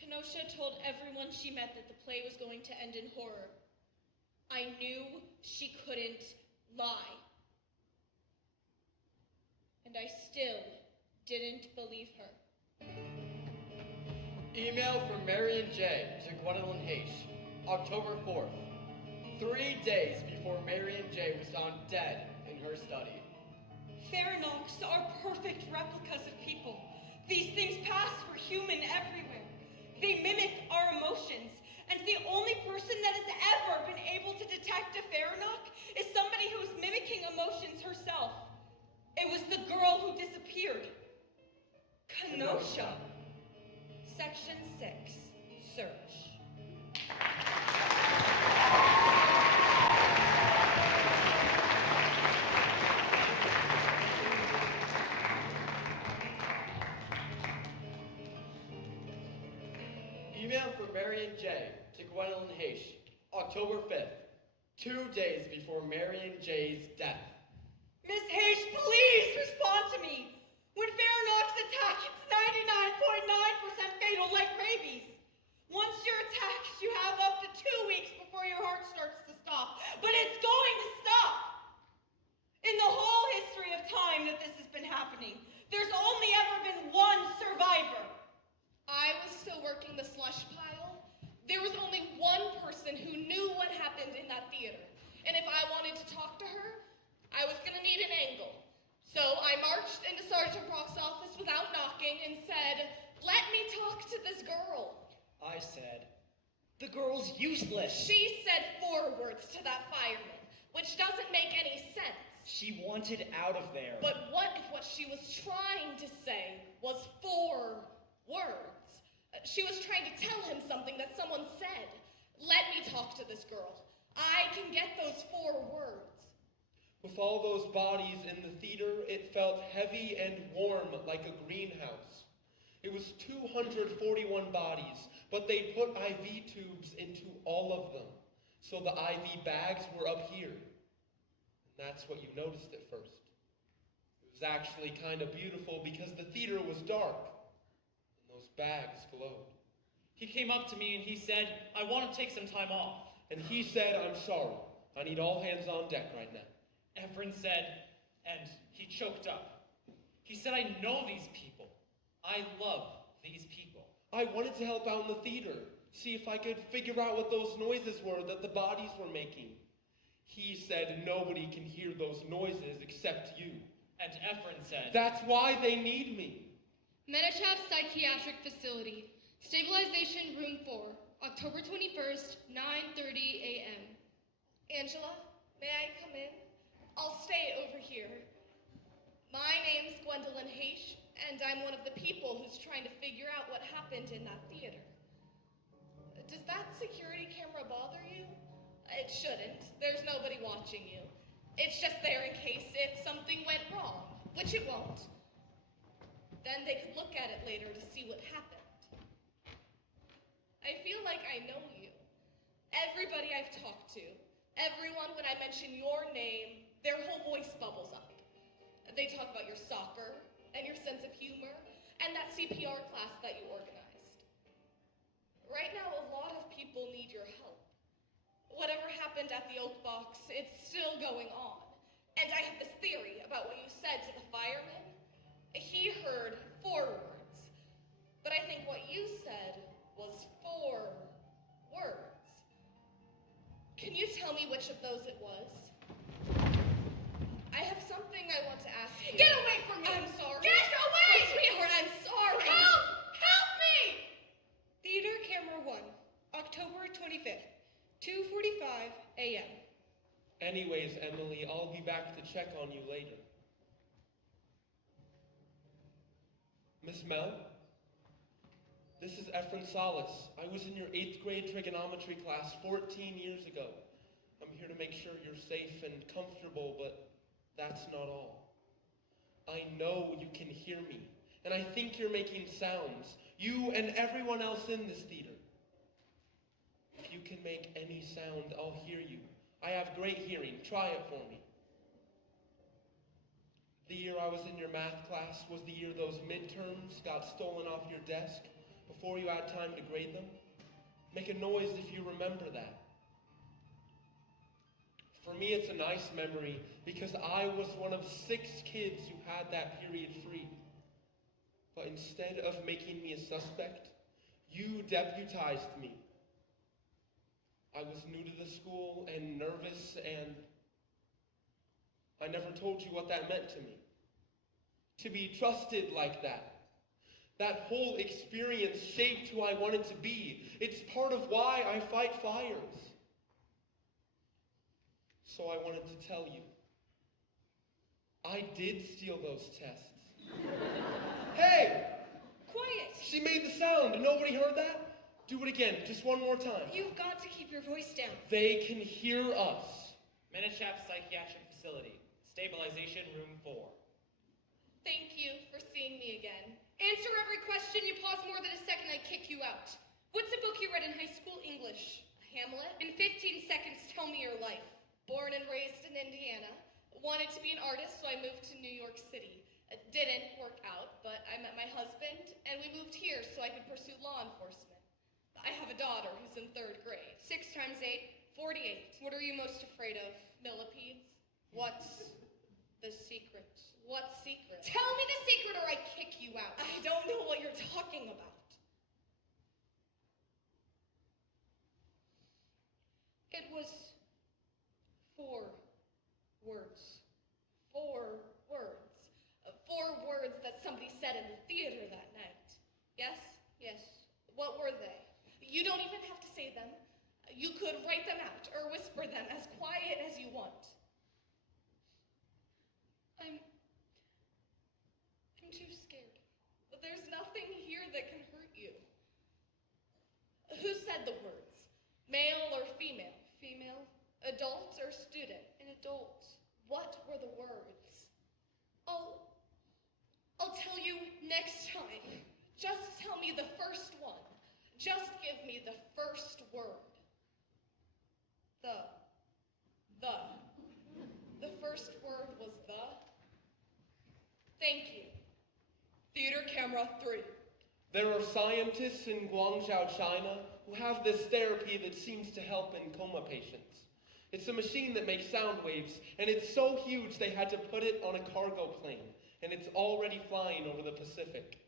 Kenosha told everyone she met that the play was going to end in horror. I knew she couldn't lie. And I still didn't believe her. Email from Marion J. to Gwendolyn H. October 4th. 3 days before Marion J. was found dead in her study. Farinox are perfect replicas of people. These things pass for human everywhere. They mimic our emotions, and the only person that has ever been able to detect a Farinox is somebody who's mimicking emotions herself. It was the girl who disappeared. Kenosha. Section 6. Search. Email from Marion J. to Gwendolyn H. October 5th. 2 days before Marion J.'s death. Miss H, please respond to me. When Farinox attack, it's 99.9% fatal like rabies. Once you're attacked, you have up to 2 weeks before your heart starts to stop. But it's going to stop. In the whole history of time that this has been happening, there's only ever been one survivor. I was still working the slush pile. There was only one person who knew what happened in that theater. And if I wanted to talk to her, I was gonna need an angle. So I marched into Sergeant Brock's office without knocking and said, let me talk to this girl. I said, the girl's useless. She said 4 words to that fireman, which doesn't make any sense. She wanted out of there. But what if what she was trying to say was 4 words? She was trying to tell him something that someone said. Let me talk to this girl. I can get those 4 words. With all those bodies in the theater, it felt heavy and warm like a greenhouse. It was 241 bodies, but they put IV tubes into all of them. So the IV bags were up here. And that's what you noticed at first. It was actually kind of beautiful because the theater was dark. Those bags glowed. He came up to me and he said, I want to take some time off. And he said, I'm sorry. I need all hands on deck right now. Efren said, and he choked up. He said, I know these people. I love these people. I wanted to help out in the theater, see if I could figure out what those noises were that the bodies were making. He said nobody can hear those noises except you. And Efren said, that's why they need me. Metachap Psychiatric Facility, Stabilization Room 4, October 21st, 9:30 a.m. Angela, may I come in? I'll stay over here. My name's Gwendolyn H., and I'm one of the people who's trying to figure out what happened in that theater. Does that security camera bother you? It shouldn't. There's nobody watching you. It's just there in case if something went wrong, which it won't. Then they could look at it later to see what happened. I feel like I know you. Everybody I've talked to, everyone, when I mention your name, their whole voice bubbles up. They talk about your soccer and your sense of humor and that CPR class that you organized. Right now, a lot of people need your help. Whatever happened at the Oak Box, it's still going on. And I have this theory about what you said to the fireman. He heard 4 words, but I think what you said was 4 words. Can you tell me which of those it was? I have something I want to ask you. Get away from me! I'm sorry. Get away! Oh, sweetheart, I'm sorry. Help! Help me! Theater Camera 1, October 25th, 2:45 a.m. Anyways, Emily, I'll be back to check on you later. Miss Mel? This is Efren Salas. I was in your 8th grade trigonometry class 14 years ago. I'm here to make sure you're safe and comfortable, but that's not all. I know you can hear me, and I think you're making sounds. You and everyone else in this theater. If you can make any sound, I'll hear you. I have great hearing. Try it for me. The year I was in your math class was the year those midterms got stolen off your desk before you had time to grade them. Make a noise if you remember that. For me, it's a nice memory because I was one of 6 kids who had that period free. But instead of making me a suspect, you deputized me. I was new to the school and nervous, and I never told you what that meant to me. To be trusted like that. That whole experience shaped who I wanted to be. It's part of why I fight fires. So I wanted to tell you. I did steal those tests. Hey! Quiet! She made the sound. Nobody heard that? Do it again, just one more time. You've got to keep your voice down. They can hear us. Minichap Psychiatric Facility, Stabilization Room 4. Thank you for seeing me again. Answer every question. You pause more than a second, I kick you out. What's a book you read in high school English? Hamlet? In 15 seconds, tell me your life. Born and raised in Indiana. Wanted to be an artist, so I moved to New York City. It didn't work out, but I met my husband, and we moved here so I could pursue law enforcement. I have a daughter who's in 3rd grade. 6 times 8? 48. What are you most afraid of? Millipedes? What's the secret? What secret? Tell me the secret or I kick you out. I don't know what you're talking about. It was 4 words. 4 words. 4 words that somebody said in the theater that night. Yes? Yes. What were they? You don't even have to say them. You could write them out or whisper them as quiet as you want. I'm too scared. There's nothing here that can hurt you. Who said the words? Male or female? Female. Adult or student? An adult. What were the words? I'll tell you next time. Just tell me the first one. Just give me the first word. The first word was the. Thank you. Theater Camera 3. There are scientists in Guangzhou, China, who have this therapy that seems to help in coma patients. It's a machine that makes sound waves, and it's so huge they had to put it on a cargo plane, and it's already flying over the Pacific.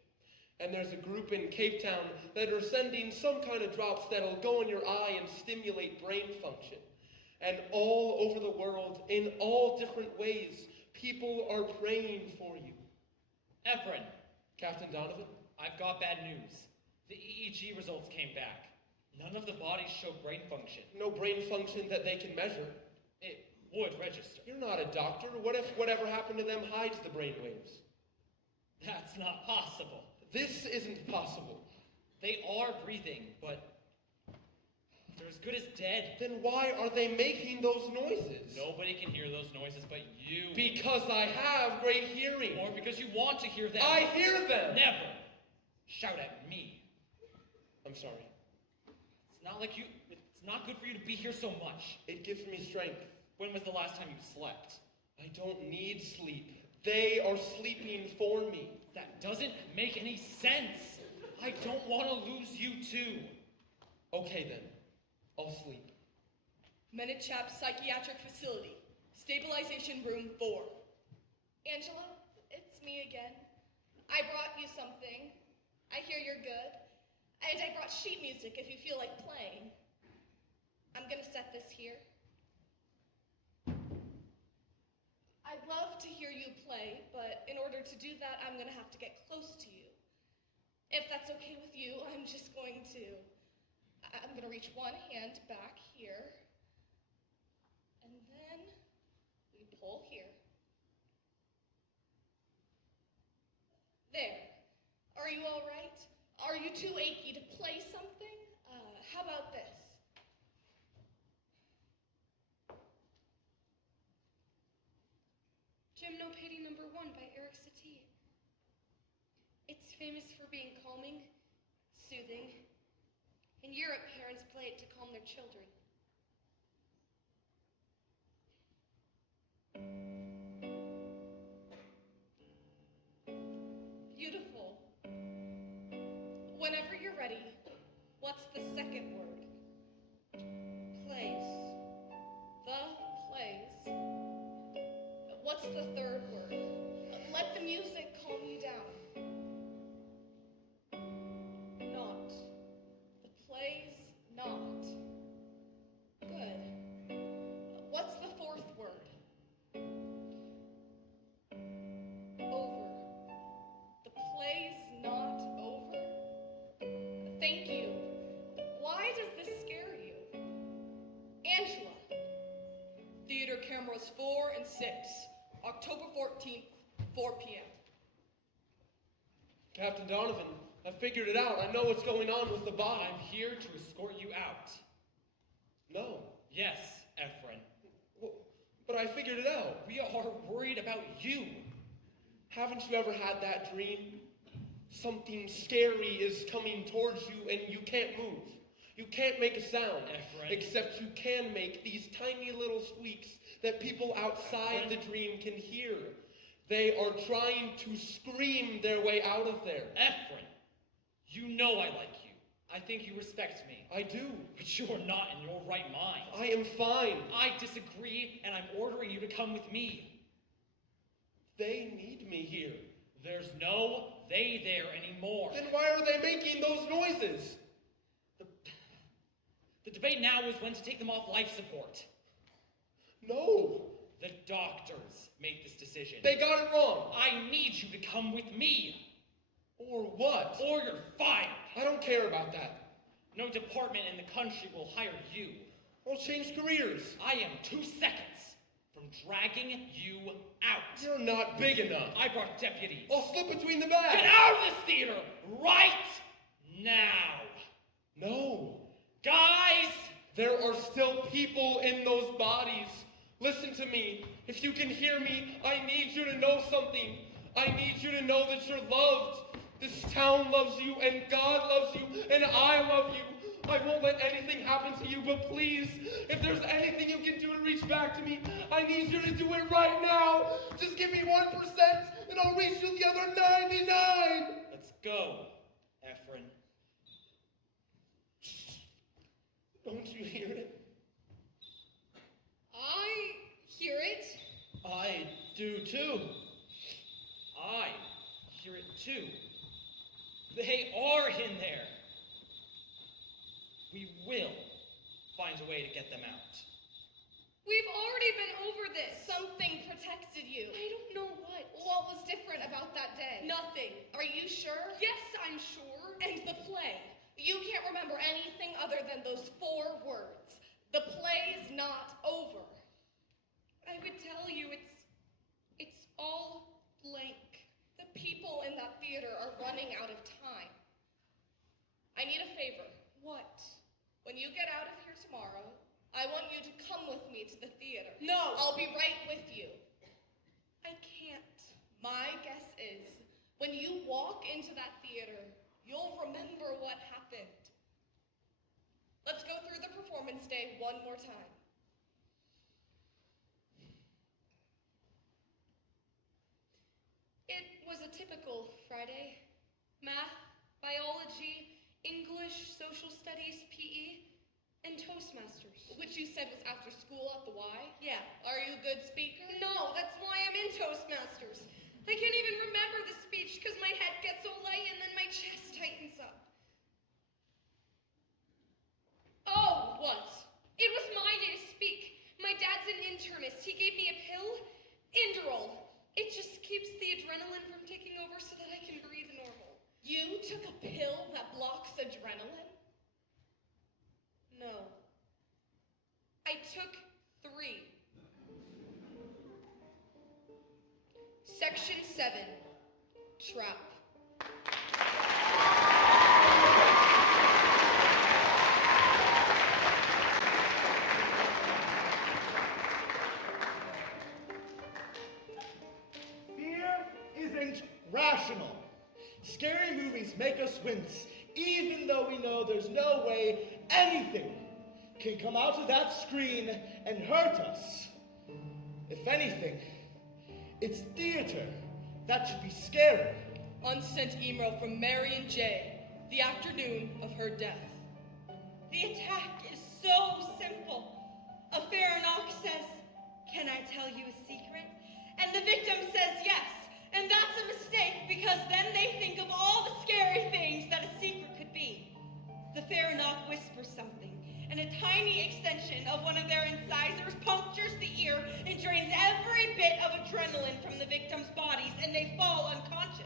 And there's a group in Cape Town that are sending some kind of drops that'll go in your eye and stimulate brain function. And all over the world, in all different ways, people are praying for you. Efren, Captain Donovan? I've got bad news. The EEG results came back. None of the bodies show brain function. No brain function that they can measure. It would register. You're not a doctor. What if whatever happened to them hides the brain waves? That's not possible. This isn't possible. They are breathing, but they're as good as dead. Then why are they making those noises? Nobody can hear those noises but you. Because I have great hearing. Or because you want to hear them. I hear them. Never. Shout at me. I'm sorry. It's not like you. It's not good for you to be here so much. It gives me strength. When was the last time you slept? I don't need sleep. They are sleeping for me. That doesn't make any sense. I don't want to lose you too. Okay then. I'll sleep. Menichap Psychiatric Facility. Stabilization Room 4. Angela, it's me again. I brought you something. I hear you're good. And I brought sheet music if you feel like playing. I'm gonna set this here. I'd love to hear you play, but in order to do that, I'm gonna have to get close to you. If that's okay with you, I'm gonna reach one hand back here, and then we pull here. There. Are you all right? Are you too achy to play something? How about this? Gymnopédie number 1 by Eric Satie. It's famous for being calming, soothing. In Europe, parents play it to calm their children. Beautiful. Whenever you're ready, what's the second word? Plays. The plays. What's the third word? Let the music calm you down. Not. The plays not. Good. What's the fourth word? Over. The play's not over? Thank you. Why does this scare you? Angela. Theater cameras 4 and 6. October 14th, 4 p.m. Captain Donovan, I figured it out. I know what's going on with the body. I'm here to escort you out. No. Yes, Ephraim. But I figured it out. We are worried about you. Haven't you ever had that dream? Something scary is coming towards you and you can't move. You can't make a sound. Ephraim. Except you can make these tiny little squeaks that people outside the dream can hear. They are trying to scream their way out of there. Ephraim, you know I like you. I think you respect me. I do. But you are not in your right mind. I am fine. I disagree, and I'm ordering you to come with me. They need me here. There's no they there anymore. Then why are they making those noises? The debate now is when to take them off life support. No. The doctors make this decision. They got it wrong. I need you to come with me. Or what? Or you're fired. I don't care about that. No department in the country will hire you. I'll change careers. I am 2 seconds from dragging you out. You're not big enough. I brought deputies. I'll slip between the bags. Get out of this theater right now. No. Guys! There are still people in those bodies. Listen to me. If you can hear me, I need you to know something. I need you to know that you're loved. This town loves you, and God loves you, and I love you. I won't let anything happen to you, but please, if there's anything you can do to reach back to me, I need you to do it right now. Just give me 1%, and I'll reach you the other 99. Let's go, Ephraim. Don't you hear it? I hear it. I do too. I hear it too. They are in there. We will find a way to get them out. We've already been over this. Something protected you. I don't know what. What was different about that day? Nothing. Are you sure? Yes, I'm sure. And the play. You can't remember anything other than those 4 words. The play's not over. I would tell you it's all blank. The people in that theater are running out of time. I need a favor. What? When you get out of here tomorrow, I want you to come with me to the theater. No. I'll be right with you. I can't. My guess is, when you walk into that theater, you'll remember what happened. Let's go through the performance day one more time. It was a typical Friday. Math, biology, English, social studies, PE, and Toastmasters. Which you said was after school at the Y? Yeah. Are you a good speaker? No, that's why I'm in Toastmasters. I can't even remember the speech because my head gets so light and then my chest tightens up. Oh, What? it was my day to speak. My dad's an internist. He gave me a pill, Inderol. It just keeps the adrenaline from taking over so that I can breathe normal. You took a pill that blocks adrenaline? No. I took 3. Section 7. Trap. Fear isn't rational. Scary movies make us wince, even though we know there's no way anything can come out of that screen and hurt us. If anything, it's theater that should be scary. Unsent email from Marion J. The afternoon of her death. The attack is so simple. A Faranock says, "Can I tell you a secret?" And the victim says yes. And that's a mistake because then they think of all the scary things that a secret could be. The Faranock whispers something, and a tiny extension of one of their incisors punctures the ear and drains every bit of adrenaline from the victims' bodies, and they fall unconscious.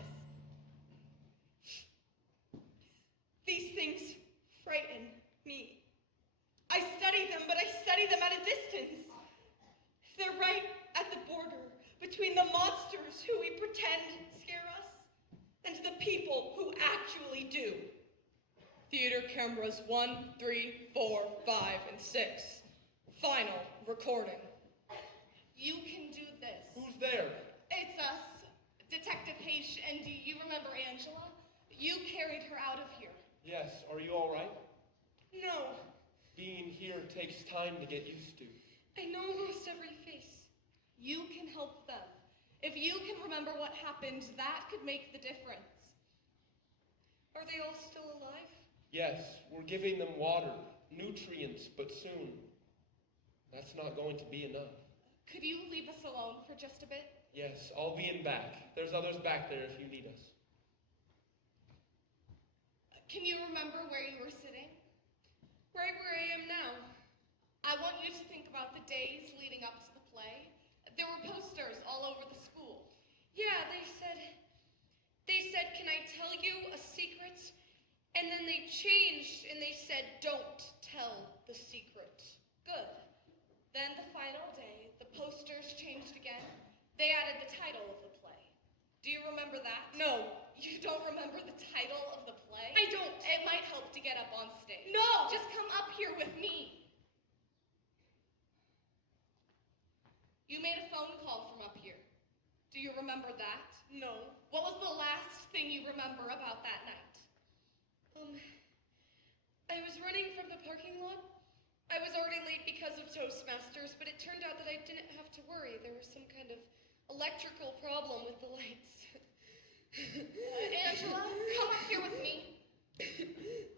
These things frighten me. I study them, but I study them at a distance. They're right at the border between the monsters who we pretend scare us and the people who actually do. Theater cameras 1, 3, 4, 5, and 6. Final recording. You can do this. Who's there? It's us, Detective H, and do you remember Angela? You carried her out of here. Yes, are you all right? No, Being here takes time to get used to. I know almost every face. You can help them. If you can remember what happened, that could make the difference. Are they all still alive? Yes, we're giving them water, nutrients, but soon. That's not going to be enough. Could you leave us alone for just a bit? Yes, I'll be in back. There's others back there if you need us. Can you remember where you were sitting? Right where I am now. I want you to think about the days leading up to the play. There were posters all over the school. Yeah, they said, "Can I tell you a secret?" And then they changed and they said, "Don't tell the secret." Good. Then the final day, the posters changed again. They added the title of the play. Do you remember that? No. You don't remember the title of the play? I don't. It might help to get up on stage. No! Just come up here with me. You made a phone call from up here. Do you remember that? No. What was the last thing you remember about that night? I was running from the parking lot. I was already late because of Toastmasters, but it turned out that I didn't have to worry. There was some kind of electrical problem with the lights. Angela, come up here with me.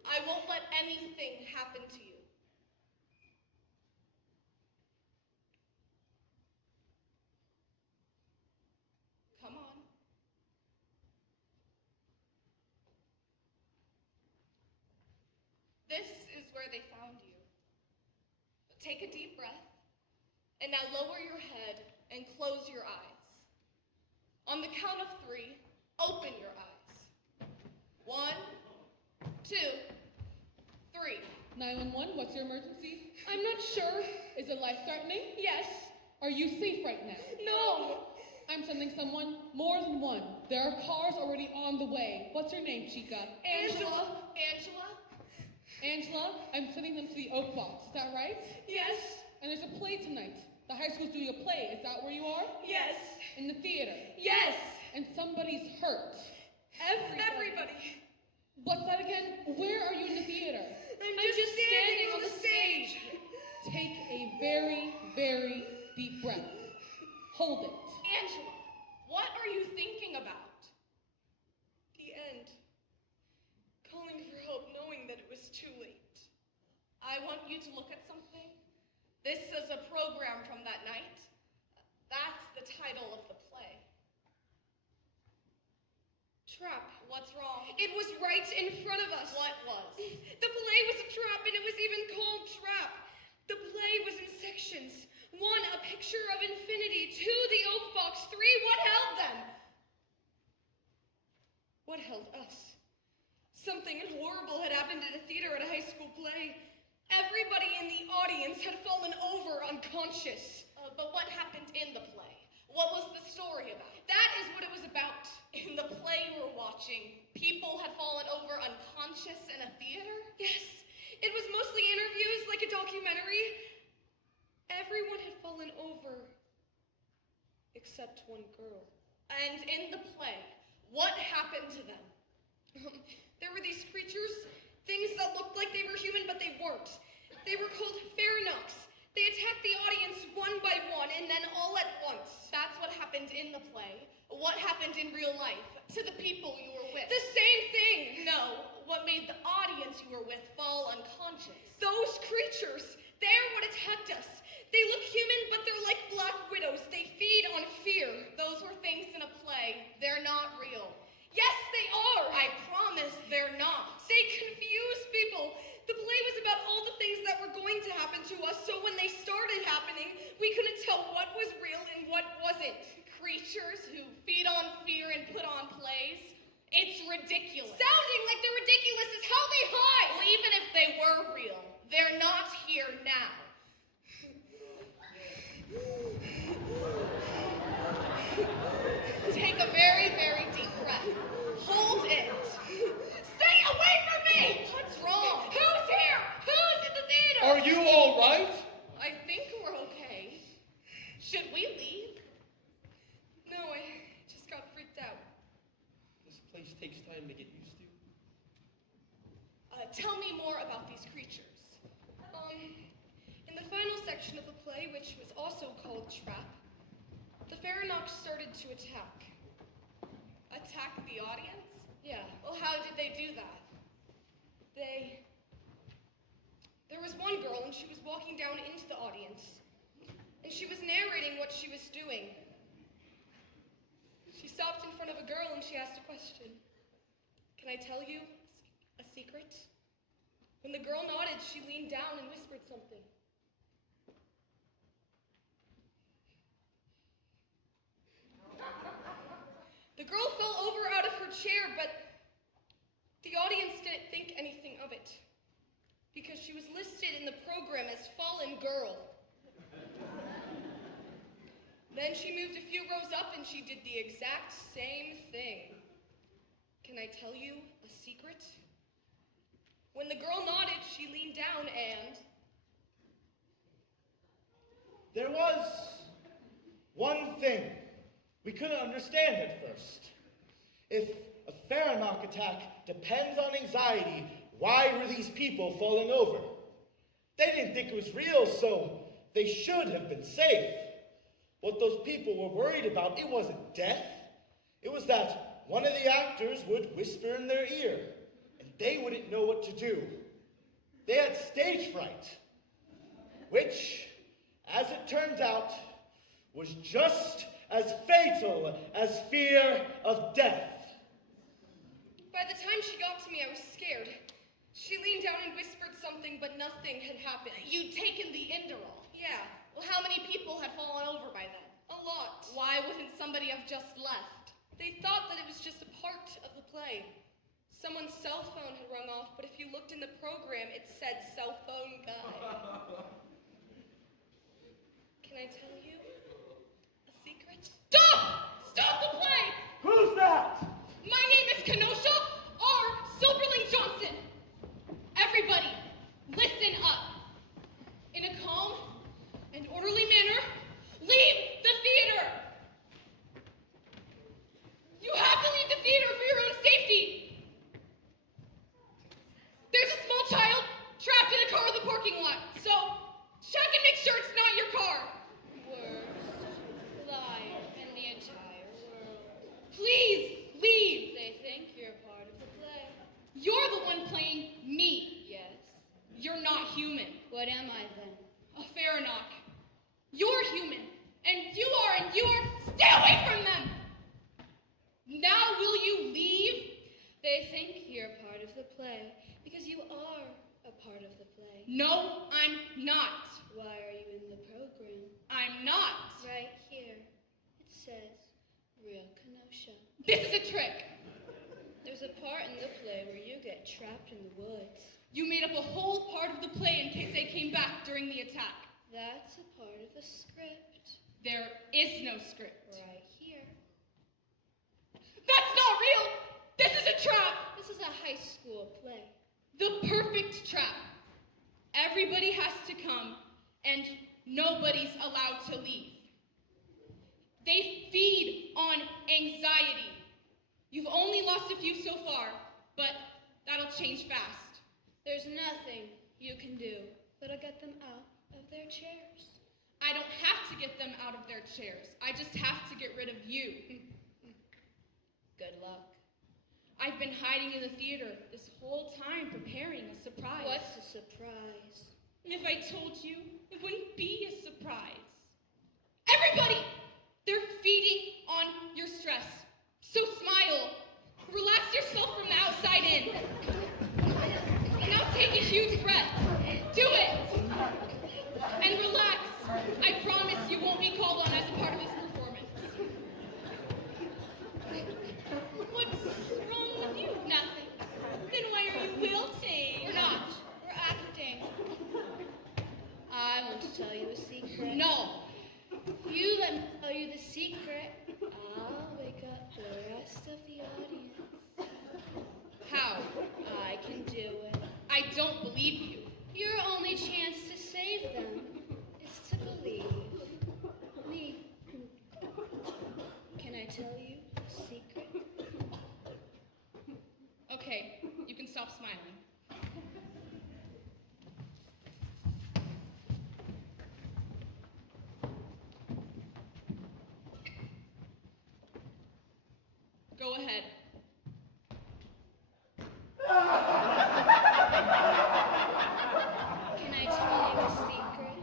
I won't let anything happen to you. Come on. This is where they found you. Take a deep breath, and now lower your head and close your eyes. On the count of 3, open your eyes. 1, 2, 3. 911, what's your emergency? I'm not sure. Is it life-threatening? Yes. Are you safe right now? No. I'm sending someone, more than one. There are cars already on the way. What's your name, Chica? Angela. Angela? Angela, I'm sending them to the Oak Box. Is that right? Yes. And there's a play tonight. The high school's doing a play. Is that where you are? Yes. In the theater. Yes. And somebody's hurt. Everybody. What's that again? Where are you in the theater? I'm just standing on the stage. Take a very, very deep breath. Hold it. Angela, what are you thinking about? The end. Calling for help, knowing too late. I want you to look at something. This is a program from that night. That's the title of the play. Trap. What's wrong? It was right in front of us. What was? The play was a trap, and it was even called Trap. The play was in sections. 1, a picture of infinity. 2, the oak box. 3, what held them? What held us? Something horrible had happened in a theater at a high school play. Everybody in the audience had fallen over unconscious. But what happened in the play? What was the story about? That is what it was about. In the play you were watching, people had fallen over unconscious in a theater? Yes. It was mostly interviews, like a documentary. Everyone had fallen over except one girl. And in the play, what happened to them? There were these creatures, things that looked like they were human, but they weren't. They were called Farinox. They attacked the audience one by one, and then all at once. That's what happened in the play. What happened in real life to the people you were with? The same thing! No, what made the audience you were with fall unconscious? Those creatures, they're what attacked us. They look human, but they're like black widows. They feed on fear. Those were things in a play. They're not real. Yes, they are! I promise they're not. They confuse people. The play was about all the things that were going to happen to us, so when they started happening, we couldn't tell what was real and what wasn't. Creatures who feed on fear and put on plays? It's ridiculous. Sounding like they're ridiculous is how they hide! Well, even if they were real, they're not here now. Take a very, very deep breath. Hold it. Stay away from me! What's wrong? Who's here? Who's in the theater? Are you all right? I think we're okay. Should we leave? No, I just got freaked out. This place takes time to get used to. Tell me more about these creatures. In the final section of the play, which was also called Trap, the Farinox started to attack. Attack the audience? Yeah. Well, how did they do that? There was one girl, and she was walking down into the audience, and she was narrating what she was doing. She stopped in front of a girl, and she asked a question. Can I tell you a secret? When the girl nodded, she leaned down and whispered something. The girl fell over out of her chair, but the audience didn't think anything of it, because she was listed in the program as Fallen Girl. Then she moved a few rows up and she did the exact same thing. Can I tell you a secret? When the girl nodded, she leaned down and... There was one thing we couldn't understand at first. If a Farinock attack depends on anxiety, why were these people falling over? They didn't think it was real, so they should have been safe. What those people were worried about, it wasn't death. It was that one of the actors would whisper in their ear, and they wouldn't know what to do. They had stage fright, which, as it turns out, was just as fatal as fear of death. By the time she got to me, I was scared. She leaned down and whispered something, but nothing had happened. You'd taken the Inderol. Yeah. Well, how many people had fallen over by then? A lot. Why wouldn't somebody have just left? They thought that it was just a part of the play. Someone's cell phone had rung off, but if you looked in the program, it said cell phone guy. Can I tell you a secret? Stop! Stop the play! Who's that? My name is Kenosha R. Silverling Johnson. Everybody, listen up. In a calm and orderly manner, leave the theater. You have to leave the theater for your own safety. There's a small child trapped in a car in the parking lot, so check and make sure it's not your car. Worst liar in the entire world. Please leave. They think you're part of the play. You're the one playing me. Yes, human. What am I then? A Faranok. You're human, and you are. Stay away from them! Now will you leave? They think you're part of the play because you are a part of the play. No, I'm not. Why are you in the program? I'm not. Right here. It says Real Kenosha. This is a trick. There's a part in the play where you get trapped in the woods. You made up a whole part of the play in case they came back during the attack. That's a part of the script. There is no script. Right here. That's not real! This is a trap! This is a high school play. The perfect trap. Everybody has to come, and nobody's allowed to leave. They feed on anxiety. You've only lost a few so far, but that'll change fast. There's nothing you can do that'll get them out of their chairs. I don't have to get them out of their chairs. I just have to get rid of you. Good luck. I've been hiding in the theater this whole time preparing a surprise. What's a surprise? If I told you, it wouldn't be a surprise. Everybody! They're feeding on your stress. So smile. Relax yourself from the outside in. Now take a huge breath. Do it. And relax. I promise you won't be called on as a part of this performance. What's wrong with you? Nothing. Then why are you wilting? We're not. We're acting. I want to tell you a secret. No. If you let me tell you the secret, I'll wake up the rest of the audience. How? I can do it. I don't believe you. Your only chance to save them is to believe me. Can I tell you a secret? Okay, you can stop smiling. Go ahead. Can I tell you a secret?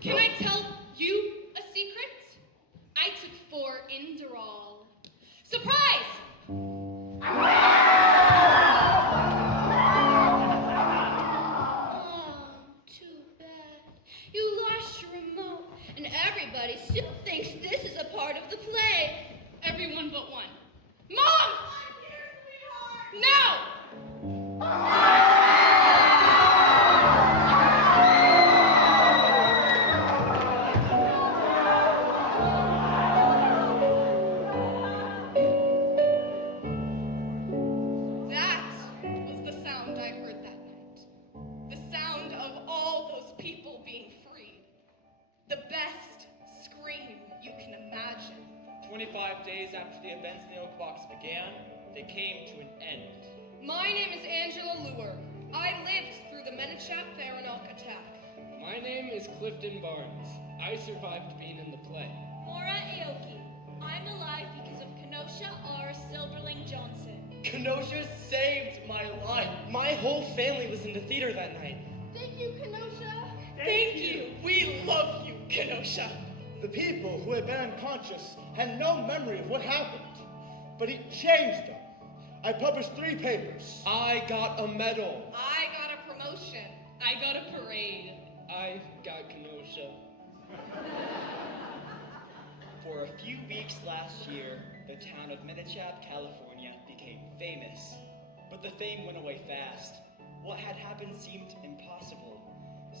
Can I tell you a secret? I took 4 Inderall. Surprise! Oh, too bad. You lost your remote, and everybody still thinks this is a part of the play. Everyone but one. Mom! I'm here, sweetheart! No! That was the sound I heard that night. The sound of all those people being freed. The best scream you can imagine. 25 days after the events in the Oak Box began, they came to an end. My name is Angela Lure. I lived through the Menachap Faranok attack. My name is Clifton Barnes. I survived being in the play. Maura Aoki. I'm alive because of Kenosha R. Silverling Johnson. Kenosha saved my life. My whole family was in the theater that night. Thank you, Kenosha. Thank you. We love you, Kenosha. The people who had been unconscious had no memory of what happened, but he changed them. I published 3 papers. I got a medal. I got a promotion. I got a parade. I got Kenosha. For a few weeks last year, the town of Millard, California became famous. But the fame went away fast. What had happened seemed impossible.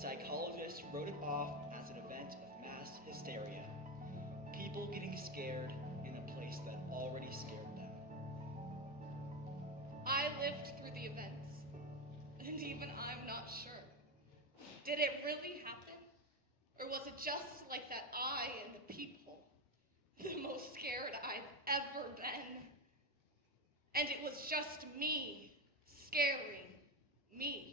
Psychologists wrote it off as an event of mass hysteria. People getting scared in a place that already scared them. I lived through the events, and even I'm not sure. Did it really happen? Or was it just like that I and the people? The most scared I've ever been. And it was just me scaring me.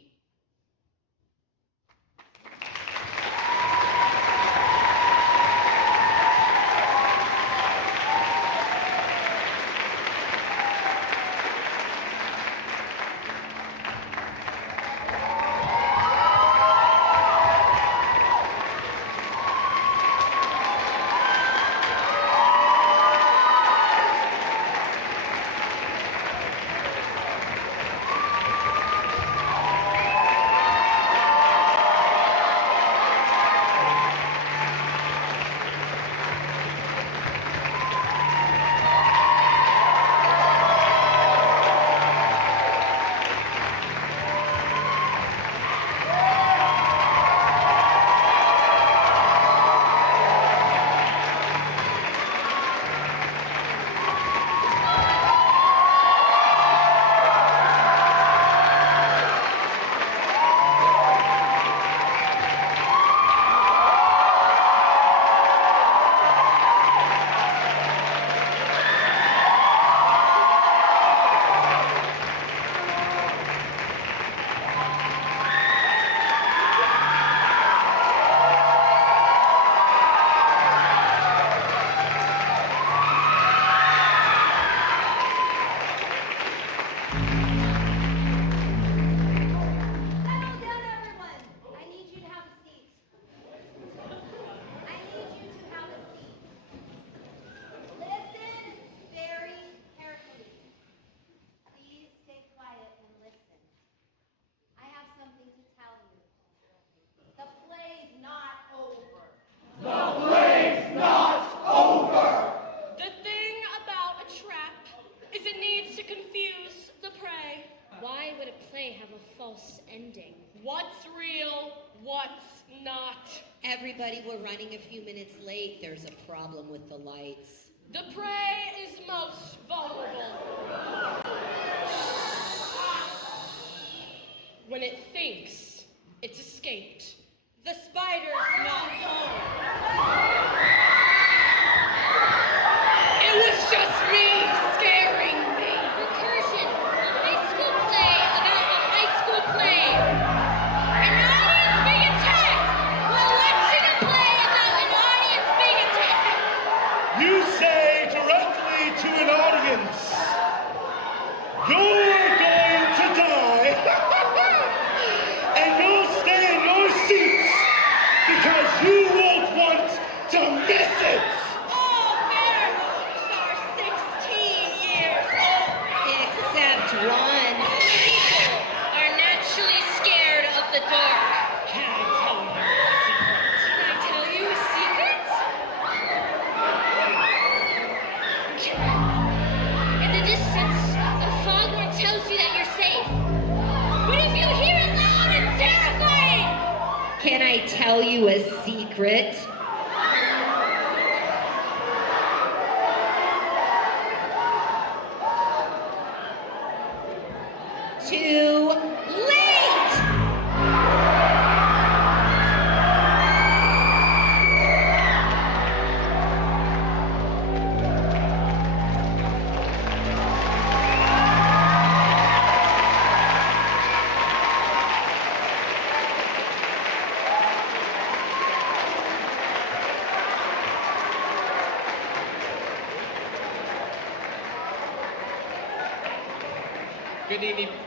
false ending. What's real? What's not? Everybody, we're running a few minutes late. There's a problem with the lights. The prey is most vulnerable. When it thinks it's escaped. The spider's not home. It was just me scaring me. Recursion, a high school play about a high school play. An audience being attacked. We're watching a play about an audience being attacked. You say directly to an audience, you're going to die, and you'll stay in your seats because you won't want to miss it. All werewolves are 16 years old. Except one. People are naturally scared of the dark. Can I tell you a secret? Can I tell you a secret? In the distance, a foghorn tells you that you're safe. But if you hear it loud, it's terrifying! Can I tell you a secret? Too late!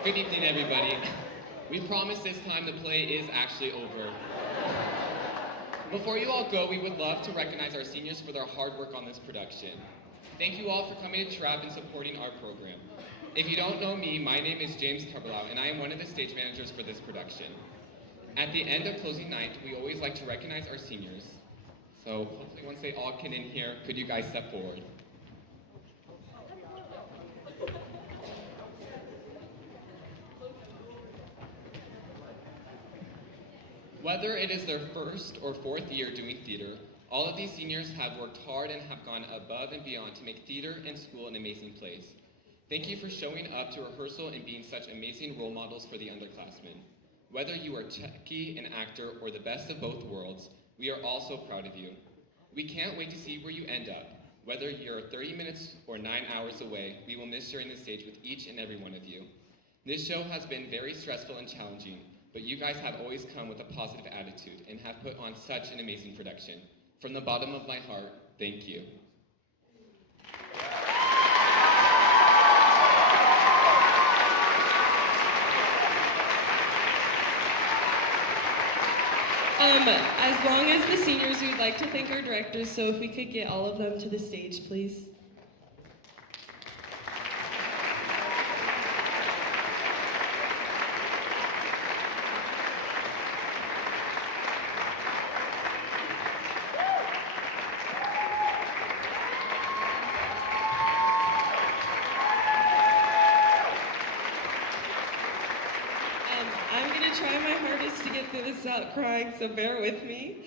Good evening, everybody. We promise this time the play is actually over. Before you all go, we would love to recognize our seniors for their hard work on this production. Thank you all for coming to Trap and supporting our program. If you don't know me, my name is James Carbalau, and I am one of the stage managers for this production. At the end of closing night, we always like to recognize our seniors. So hopefully once they all get in here, could you guys step forward? Whether it is their first or fourth year doing theater, all of these seniors have worked hard and have gone above and beyond to make theater and school an amazing place. Thank you for showing up to rehearsal and being such amazing role models for the underclassmen. Whether you are techie, an actor, or the best of both worlds, we are all so proud of you. We can't wait to see where you end up. Whether you're 30 minutes or 9 hours away, we will miss sharing the stage with each and every one of you. This show has been very stressful and challenging, but you guys have always come with a positive attitude and have put on such an amazing production. From the bottom of my heart, thank you. As long as the seniors, we would like to thank our directors, so if we could get all of them to the stage, please. I'm going to try my hardest to get through this without crying, so bear with me.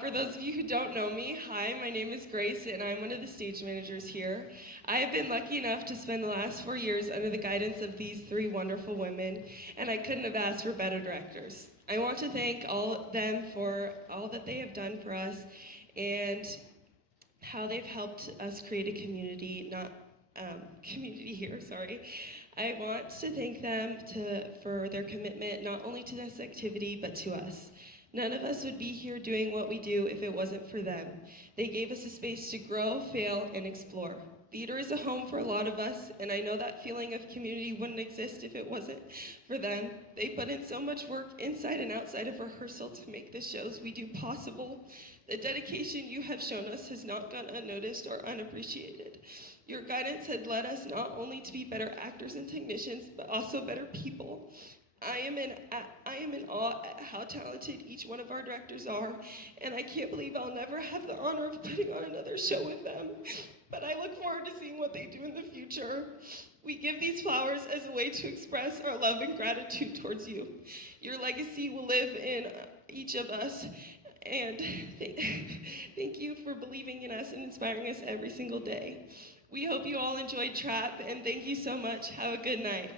For those of you who don't know me, hi, my name is Grace, and I'm one of the stage managers here. I have been lucky enough to spend the last 4 years under the guidance of these 3 wonderful women, and I couldn't have asked for better directors. I want to thank all of them for all that they have done for us and how they've helped us create a community, I want to thank them for their commitment not only to this activity, but to us. None of us would be here doing what we do if it wasn't for them. They gave us a space to grow, fail, and explore. Theater is a home for a lot of us, and I know that feeling of community wouldn't exist if it wasn't for them. They put in so much work inside and outside of rehearsal to make the shows we do possible. The dedication you have shown us has not gone unnoticed or unappreciated. Your guidance had led us not only to be better actors and technicians, but also better people. I am in awe at how talented each one of our directors are, and I can't believe I'll never have the honor of putting on another show with them. But I look forward to seeing what they do in the future. We give these flowers as a way to express our love and gratitude towards you. Your legacy will live in each of us, and thank you for believing in us and inspiring us every single day. We hope you all enjoyed TRAP, and thank you so much. Have a good night.